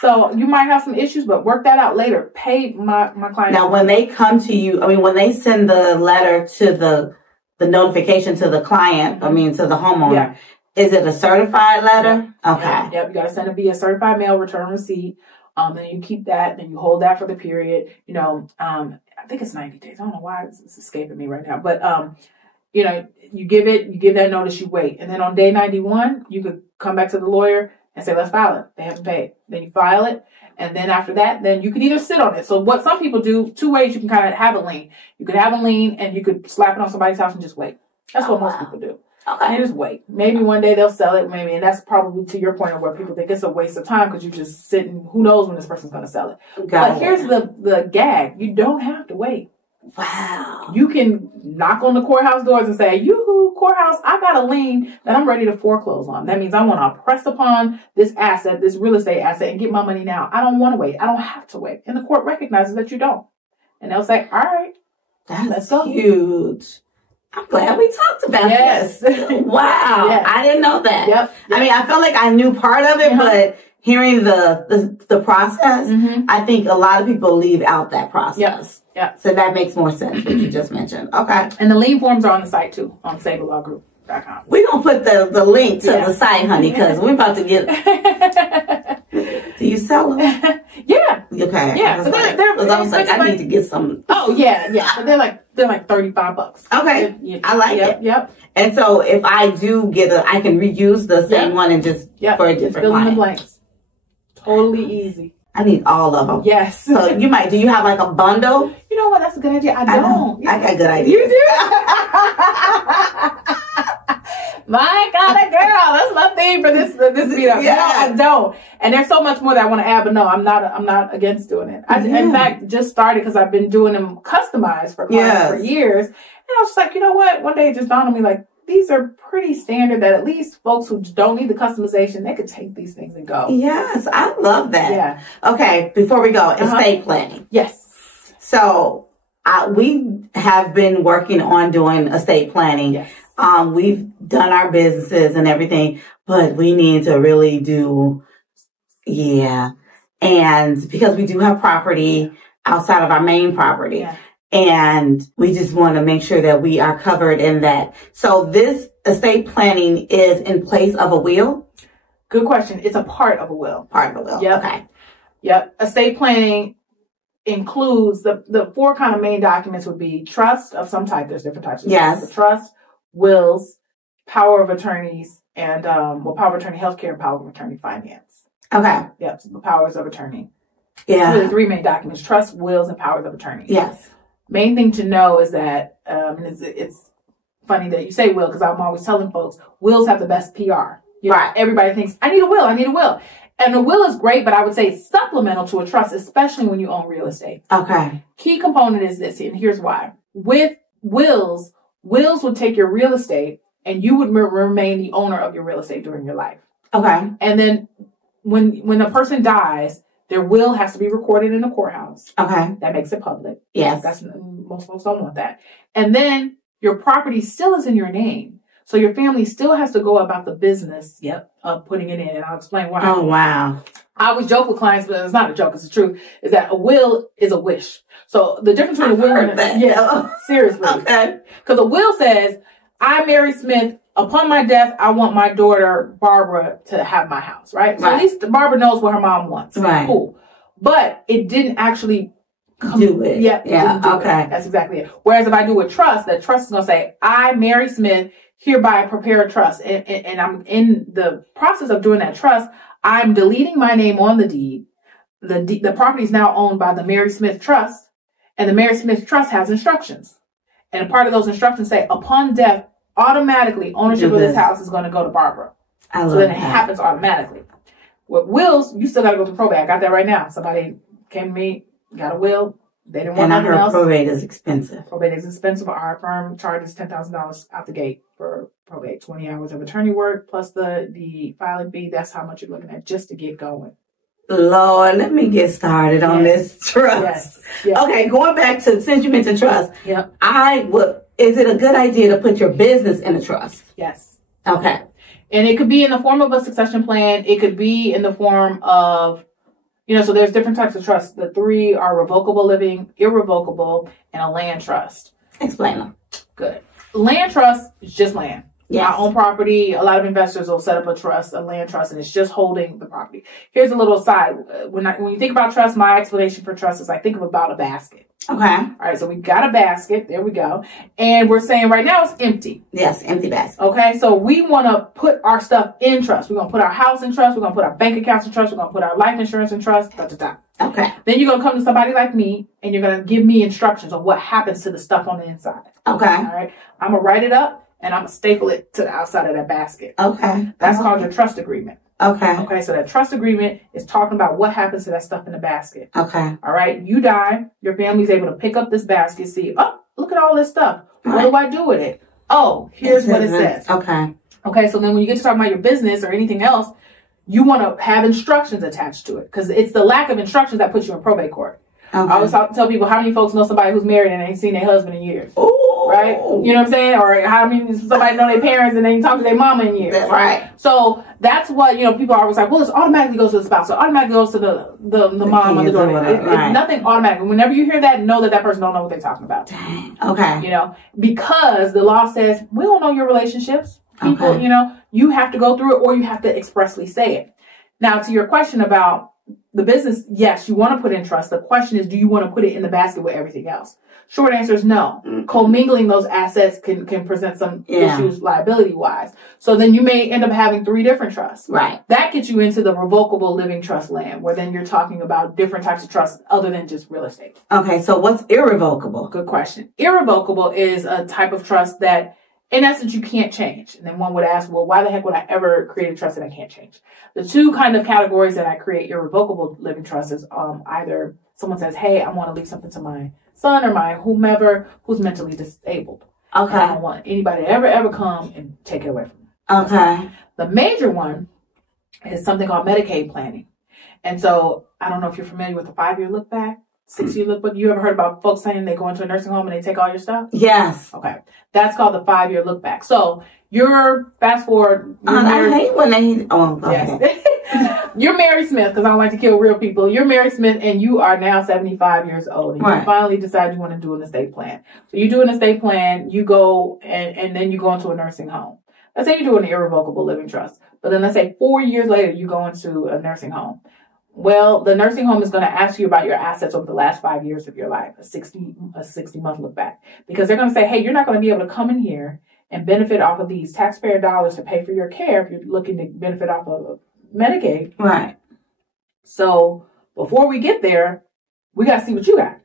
So you might have some issues, but work that out later. Pay my client. Now, when they come to you, when they send the letter to the notification to the client, to the homeowner, is it a certified letter? Yeah. Okay. Yep. You got to send it via certified mail return receipt. Then you keep that, then you hold that for the period. I think it's 90 days. I don't know why it's escaping me right now, but you give that notice, you wait, and then on day 91, you could come back to the lawyer and say, let's file it. They haven't paid. Then you file it. And then after that, then you could either sit on it. So what some people do, two ways you can kind of have a lien. You could have a lien and you could slap it on somebody's house and just wait. That's what most people do. Okay. And just wait. Maybe one day they'll sell it, maybe. And that's probably to your point of where people think it's a waste of time because you just sit and who knows when this person's going to sell it. But here's the gag. You don't have to wait. Wow. You can knock on the courthouse doors and say, yoo-hoo, courthouse, I got a lien that I'm ready to foreclose on. That means I want to press upon this asset, this real estate asset, and get my money now. I don't want to wait. I don't have to wait. And the court recognizes that you don't. And they'll say, all right, let's go. Huge. I'm glad we talked about this. Wow. Yes. I didn't know that. Yep. I mean, I felt like I knew part of it, but hearing the process, I think a lot of people leave out that process. Yeah. So that makes more sense what you just mentioned. Okay. And the lien forms are on the site too, on SableLawGroup.com. We're going to put the link to the site, honey, because we're about to get... Do you sell them? Yeah. Okay. Yeah. I was like, I need to get some. Oh, yeah. But they're like $35. Okay. I like it. Yep. And so if I do get I can reuse the same one and just for a different fill in the client. blanks. Totally easy. I need all of them. Yes. So do you have like a bundle? You know what? That's a good idea. I don't. I got good ideas. You do? My God, girl, that's my theme for this video. Yeah. No, I don't. And there's so much more that I want to add, but no, I'm not against doing it. In fact, just started because I've been doing them customized for clients for years. And I was just like, you know what? One day it just dawned on me, like, these are pretty standard that at least folks who don't need the customization, they could take these things and go. Yes, I love that. Yeah. Okay, before we go, estate planning. Yes. So we have been working on doing estate planning. Yes. We've done our businesses and everything, but we need to really do, and because we do have property outside of our main property. Yeah. And we just want to make sure that we are covered in that. So this estate planning is in place of a will? Good question. It's a part of a will. Part of a will. Yep. Okay. Yep. Estate planning includes the four kind of main documents would be trust of some type. There's different types of trust. Trust, wills, power of attorneys, and power of attorney healthcare and power of attorney finance. Okay. Yep. So the powers of attorney. Yeah. It's really three main documents: trust, wills, and powers of attorney. Yes. Main thing to know is that it's funny that you say will, because I'm always telling folks wills have the best PR. Right. Everybody thinks, I need a will. And a will is great, but I would say it's supplemental to a trust, especially when you own real estate. Okay. Key component is this, and here's why. With wills would take your real estate and you would remain the owner of your real estate during your life. Okay. And then when a person dies, their will has to be recorded in the courthouse. Okay. That makes it public. Yes. Most folks don't want that. And then your property still is in your name. So your family still has to go about the business of putting it in. And I'll explain why. Oh, wow. I always joke with clients, but it's not a joke, it's the truth, is that a will is a wish. So the difference between a will and seriously. Okay. Because a will says, I, Mary Smith, upon my death, I want my daughter, Barbara, to have my house, right? So at least Barbara knows what her mom wants. Right. Cool. But it didn't actually do it. Yeah. Okay. That's exactly it. Whereas if I do a trust, that trust is going to say, I, Mary Smith, hereby prepare a trust. And I'm in the process of doing that trust. I'm deleting my name on the deed. The property is now owned by the Mary Smith Trust, and the Mary Smith Trust has instructions. And a part of those instructions say, upon death, automatically ownership of this house is going to go to Barbara. So then it happens automatically. With wills, you still got to go through probate. I got that right now. Somebody came to me, got a will. They didn't want nothing else. Probate is expensive. Probate is expensive. Our firm charges $10,000 out the gate for probate. 20 hours of attorney work plus the filing fee. That's how much you're looking at just to get going. Lord, let me get started on this trust. Yes. Okay, going back to, since you mentioned trust, is it a good idea to put your business in a trust? Yes. Okay. And it could be in the form of a succession plan. It could be in the form of, so there's different types of trusts. The three are revocable living, irrevocable, and a land trust. Explain them. Good. Land trust is just land. Yes. I own property. A lot of investors will set up a trust, a land trust, and it's just holding the property. Here's a little aside. When you think about trust, my explanation for trust is I think of about a basket. Okay. All right. So we've got a basket. There we go. And we're saying right now it's empty. Yes. Empty basket. Okay. So we want to put our stuff in trust. We're going to put our house in trust. We're going to put our bank accounts in trust. We're going to put our life insurance in trust. Okay. Then you're going to come to somebody like me and you're going to give me instructions on what happens to the stuff on the inside. Okay. All right. I'm going to write it up and I'm going to staple it to the outside of that basket. Okay. That's called your trust agreement. Okay. Okay, so that trust agreement is talking about what happens to that stuff in the basket. Okay. All right, you die, your family's able to pick up this basket, see, oh, look at all this stuff. What do I do with it? Oh, here's what it says. Okay. Okay, so then when you get to talk about your business or anything else, you want to have instructions attached to it because it's the lack of instructions that puts you in probate court. Okay. I always tell people, how many folks know somebody who's married and ain't seen their husband in years? Ooh. Right? You know what I'm saying? Or how many somebody know their parents and they ain't talk to their mama in years? That's right. So that's what, people are always like, well, it automatically goes to the spouse. So it automatically goes to the mom or the daughter. It's nothing automatic. Whenever you hear that, know that person don't know what they're talking about. Dang. Okay. Because the law says, we don't know your relationships. People, you have to go through it or you have to expressly say it. Now, to your question about the business, yes, you want to put in trust. The question is, do you want to put it in the basket with everything else? Short answer is no. Commingling those assets can present some issues liability-wise. So then you may end up having 3 different trusts. Right. That gets you into the revocable living trust land, where then you're talking about different types of trusts other than just real estate. Okay, so what's irrevocable? Good question. Irrevocable is a type of trust that, in essence, you can't change. And then one would ask, well, why the heck would I ever create a trust that I can't change? The 2 kind of categories that I create irrevocable living trusts is either someone says, hey, I want to leave something to my son or my whomever who's mentally disabled. Okay. I don't want anybody to ever come and take it away from them. Okay. The major one is something called Medicaid planning. And so I don't know if you're familiar with the 5-year look back. 6-year look back. You ever heard about folks saying they go into a nursing home and they take all your stuff? Yes. Okay. That's called the 5-year look back. So you're fast forward. I hate when they. Oh, yes. You're Mary Smith, because I don't like to kill real people. You're Mary Smith and you are now 75 years old. And you finally decide you want to do an estate plan. So you do an estate plan, you go and then you go into a nursing home. Let's say you do an irrevocable living trust. But then let's say 4 years later, you go into a nursing home. Well, the nursing home is going to ask you about your assets over the last 5 years of your life, a 60-month look back. Because they're going to say, hey, you're not going to be able to come in here and benefit off of these taxpayer dollars to pay for your care if you're looking to benefit off of Medicaid. Right. So before we get there, we got to see what you got.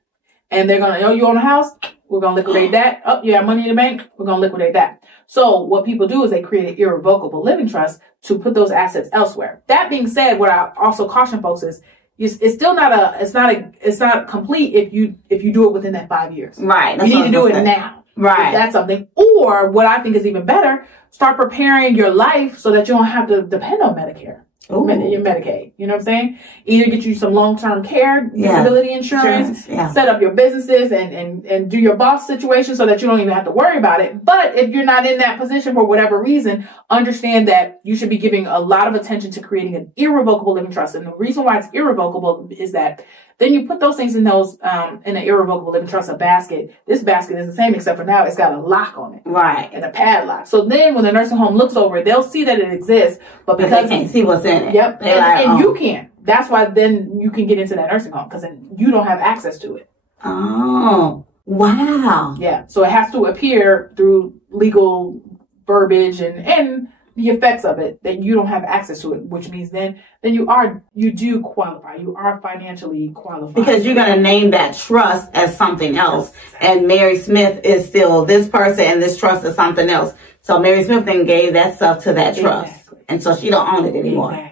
And they're going to, you own a house? We're going to liquidate that. Oh, you have money in the bank? We're going to liquidate that. So what people do is they create an irrevocable living trust to put those assets elsewhere. That being said, what I also caution folks is it's still it's not complete if you do it within that 5 years. Right. You need to do it now. Right. That's something. Or what I think is even better, start preparing your life so that you don't have to depend on Medicare. Your Medicaid. You know what I'm saying? Either get you some long-term care, disability insurance, set up your businesses and do your boss situation so that you don't even have to worry about it. But if you're not in that position for whatever reason, understand that you should be giving a lot of attention to creating an irrevocable living trust. And the reason why it's irrevocable is that then you put those things in in an irrevocable living trust, a basket. This basket is the same, except for now it's got a lock on it. Right. And a padlock. So then when the nursing home looks over it, they'll see that it exists, but because they can't see what's in it. Yep. And you can. That's why then you can get into that nursing home, because then you don't have access to it. Oh, wow. Yeah. So it has to appear through legal verbiage and the effects of it that you don't have access to it, which means then you do qualify. You are financially qualified. Because you're going to name that trust as something else. And Mary Smith is still this person and this trust is something else. So Mary Smith then gave that stuff to that trust. Exactly. And so she don't own it anymore.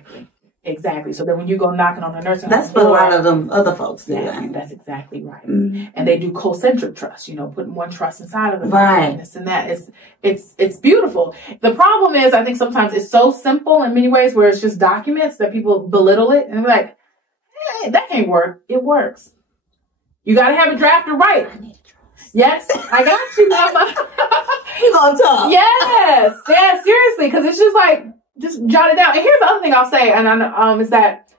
Exactly. So then when you go knocking on the nursing home, that's what a lot of them other folks do. That's exactly right. Mm-hmm. And they do concentric trust, putting one trust inside of the right. And this and that. It's beautiful. The problem is, I think sometimes it's so simple in many ways where it's just documents that people belittle it and they're like, hey, that can't work. It works. You got to have a drafter right. Yes, I got you, mama. You gonna talk? Yes, seriously, because it's just like, just jot it down. And here's the other thing I'll say, and is that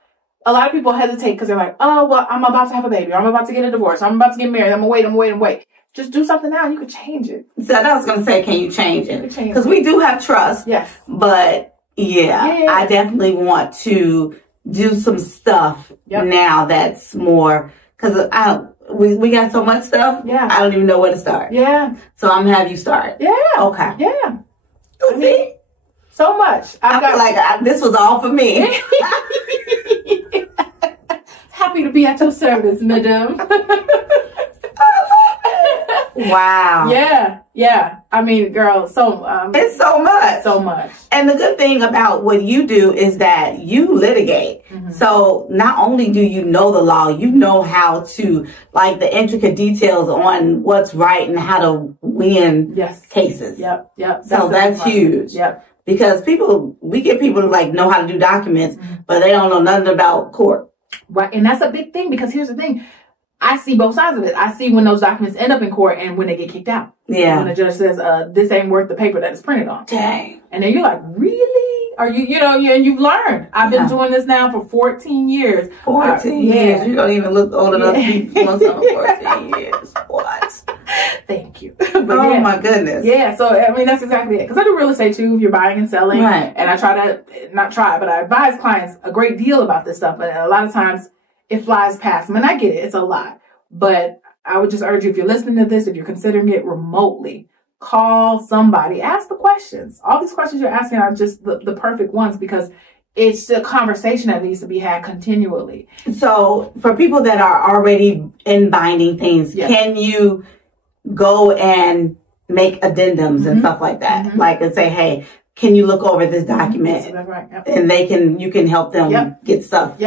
a lot of people hesitate because they're like, oh, well, I'm about to have a baby, or I'm about to get a divorce, or I'm about to get married, I'm gonna wait. Just do something now, and you could change it. So I was gonna say, can you change it? Because we do have trust. Yes. But I definitely want to do some stuff now that's more, because we got so much stuff. Yeah. I don't even know where to start. Yeah. So I'm gonna have you start. Yeah. Okay. Yeah. You see? So much. I feel like this was all for me. Happy to be at your service, madam. Wow. Yeah. Yeah. I mean, girl, so it's so much. So much. And the good thing about what you do is that you litigate. So not only do you know the law, you know how to, like, the intricate details on what's right and how to win cases. Yep. So that's huge. Yep. Because we get people to, like, know how to do documents, but they don't know nothing about court. Right. And that's a big thing, because here's the thing. I see both sides of it. I see when those documents end up in court and when they get kicked out. Yeah. When the judge says, this ain't worth the paper that it's printed on. Dang. And then you're like, really? Are you know, and you've learned. I've been doing this now for 14 years. 14 years. You don't even look old enough to be doing something 14 years. What? Thank you. Oh, my goodness. Yeah. So, I mean, that's exactly it. Because I do real estate too, if you're buying and selling. Right. And I advise clients a great deal about this stuff. But a lot of times it flies past them. And I get it. It's a lot. But I would just urge you, if you're listening to this, if you're considering it remotely, call somebody, ask the questions. All these questions you're asking are just the perfect ones, because it's a conversation that needs to be had continually. So for people that are already in binding things, can you go and make addendums and stuff like that? Like, and say, hey, can you look over this document? That's right. Yep. And you can help them get stuff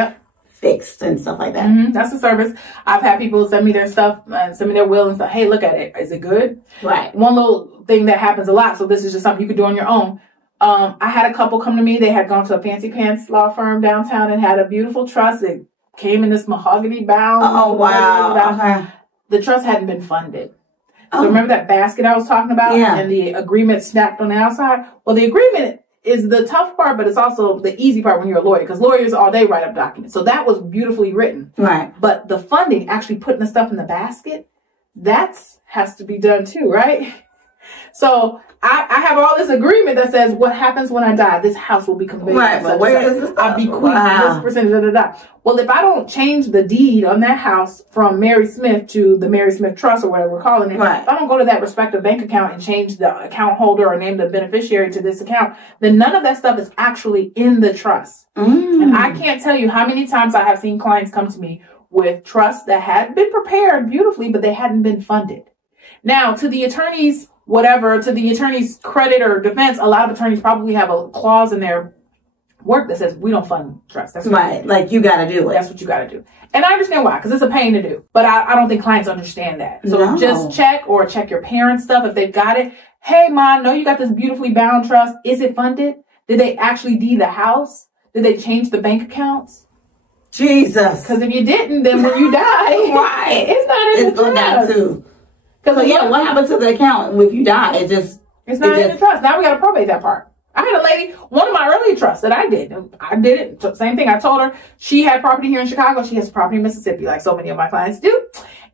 fixed and stuff like that. That's a service. I've had people send me their stuff, send me their will and stuff. Hey, look at it. Is it good? Right. One little thing that happens a lot, so this is just something you could do on your own. I had a couple come to me. They had gone to a fancy pants law firm downtown and had a beautiful trust. It came in this mahogany bound. Oh, wow. The trust hadn't been funded. So remember that basket I was talking about? And the agreement snapped on the outside? Well, the agreement is the tough part, but it's also the easy part when you're a lawyer, because lawyers all day write up documents. So that was beautifully written. Right. But the funding, actually putting the stuff in the basket, has to be done too, right? So I have all this agreement that says what happens when I die. This house will be conveyed. Right, but where is this? I bequeath this percentage. Well, if I don't change the deed on that house from Mary Smith to the Mary Smith Trust or whatever we're calling it, if I don't go to that respective bank account and change the account holder or name the beneficiary to this account, then none of that stuff is actually in the trust. And I can't tell you how many times I have seen clients come to me with trusts that had been prepared beautifully, but they hadn't been funded. Now, to the attorney's credit or defense, a lot of attorneys probably have a clause in their work that says, we don't fund trusts. That's right. Like, you got to do it. That's what you got to do. And I understand why, because it's a pain to do. But I don't think clients understand that. So just check your parents' stuff if they've got it. Hey, Mom, know you got this beautifully bound trust. Is it funded? Did they actually deed the house? Did they change the bank accounts? Jesus. Because if you didn't, then when you die, it's not in the trust. It's going down too. So what happens to the account if you die? It's not in the trust. Now we got to probate that part. I had a lady, one of my early trusts that I did it. Same thing. I told her she had property here in Chicago. She has property in Mississippi, like so many of my clients do.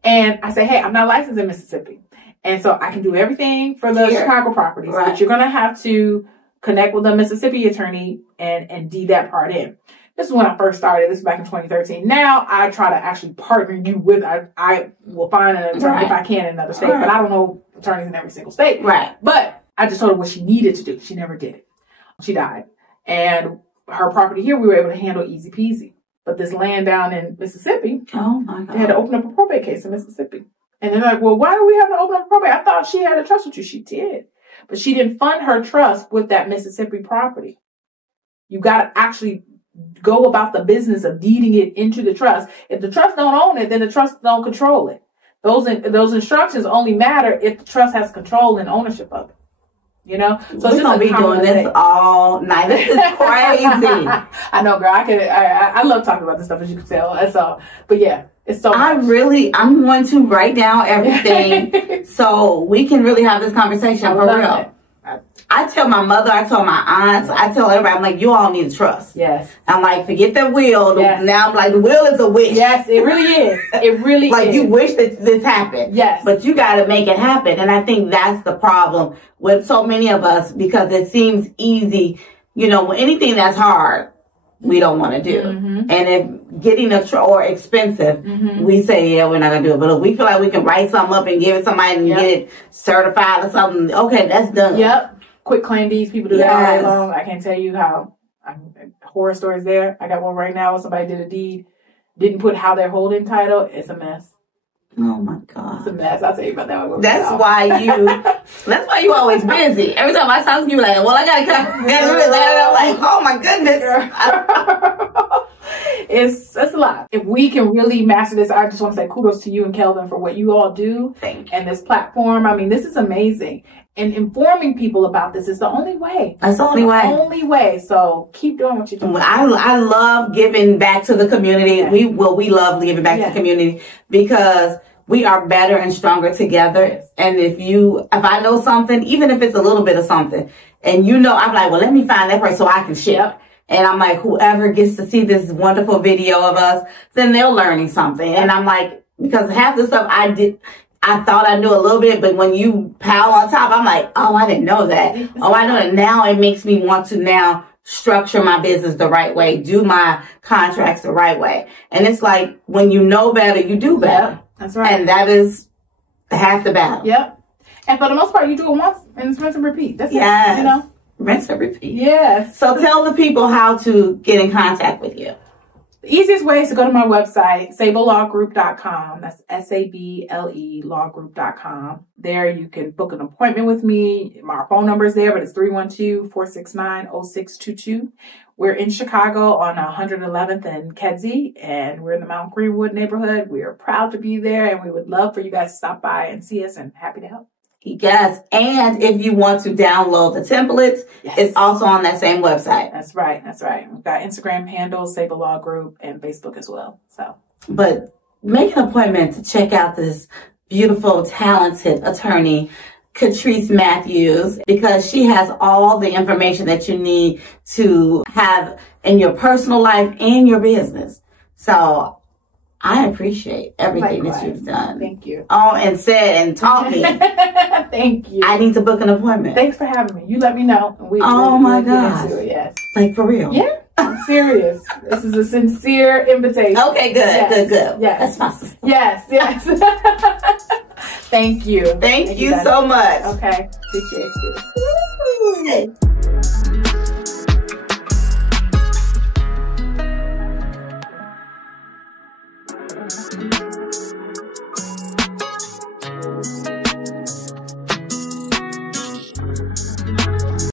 And I say, hey, I'm not licensed in Mississippi. And so I can do everything for the Chicago properties. Right. But you're going to have to connect with a Mississippi attorney and deed that part in. This is when I first started. This is back in 2013. Now I try to actually partner you with, I will find an attorney if I can in another state, but I don't know attorneys in every single state. Right. But I just told her what she needed to do. She never did it. She died. And her property here, we were able to handle easy peasy. But this land down in Mississippi, oh my God, they had to open up a probate case in Mississippi. And they're like, well, why do we have to open up a probate? I thought she had a trust with you. She did. But she didn't fund her trust with that Mississippi property. You got to actually go about the business of deeding it into the trust. If the trust don't own it, then the trust don't control it. Those instructions only matter if the trust has control and ownership of it. You know, so we're gonna be doing this all night. This is crazy. I know, girl. I love talking about this stuff, as you can tell. That's all. But yeah, it's so. I'm going to write down everything so we can really have this conversation for real. I tell my mother, I tell my aunts, I tell everybody, I'm like, you all need a trust. Yes. I'm like, forget that will. Yes. Now I'm like, the will is a wish. Yes, it really is. It really like, is. you wish that this happened. Yes. But you got to make it happen. And I think that's the problem with so many of us, because it seems easy. You know, anything that's hard, we don't want to do. And if getting or expensive, we say, yeah, we're not going to do it. But if we feel like we can write something up and give it to somebody and get it certified or something, okay, that's done. Yep. Quick claim deeds, people do that all day long. I can't tell you how horror stories there. I got one right now where somebody did a deed, didn't put how they're holding title. It's a mess. Oh my God. It's a mess. I'll tell you about that one. That's why you always busy. Every time I talk to you, like, well, I gotta come. I'm like, oh my goodness. It's a lot. If we can really master this, I just want to say kudos to you and Kelvin for what you all do. Thank you. And this platform. I mean, this is amazing. And informing people about this is the only way. That's the only way. Only way. So keep doing what you're doing. I love giving back to the community. Yeah. We love giving back to the community because we are better and stronger together. And if I know something, even if it's a little bit of something, and I'm like, well, let me find that person so I can share. Yep. And I'm like, whoever gets to see this wonderful video of us, then they're learning something. And I'm like, because half the stuff I thought I knew a little bit, but when you pile on top, I'm like, oh, I didn't know that. Oh, I know that. Now it makes me want to now structure my business the right way, do my contracts the right way. And it's like, when you know better, you do better. Yep, that's right. And that is half the battle. Yep. And for the most part, you do it once and it's rinse and repeat. That's it. You know? Rinse and repeat. Yes. So tell the people how to get in contact with you. The easiest way is to go to my website, sablelawgroup.com. That's SABLE lawgroup.com. There you can book an appointment with me. My phone number is there, but it's 312-469-0622. We're in Chicago on 111th and Kedzie, and we're in the Mount Greenwood neighborhood. We are proud to be there, and we would love for you guys to stop by and see us, and happy to help. Yes, and if you want to download the templates, it's also on that same website. That's right. That's right. We've got Instagram handles, Sable Law Group, and Facebook as well. But make an appointment to check out this beautiful, talented attorney, Katrice Matthews, because she has all the information that you need to have in your personal life and your business. So I appreciate everything that you've done. Thank you. Oh, and said and taught me. Thank you. I need to book an appointment. Thank for having me. You let me know. My God. Yes. Like for real? Yeah. I'm serious. This is a sincere invitation. Okay, good, yes. good. Yes. That's my sister. Yes. Thank you. Thank you so much. Okay. Appreciate you.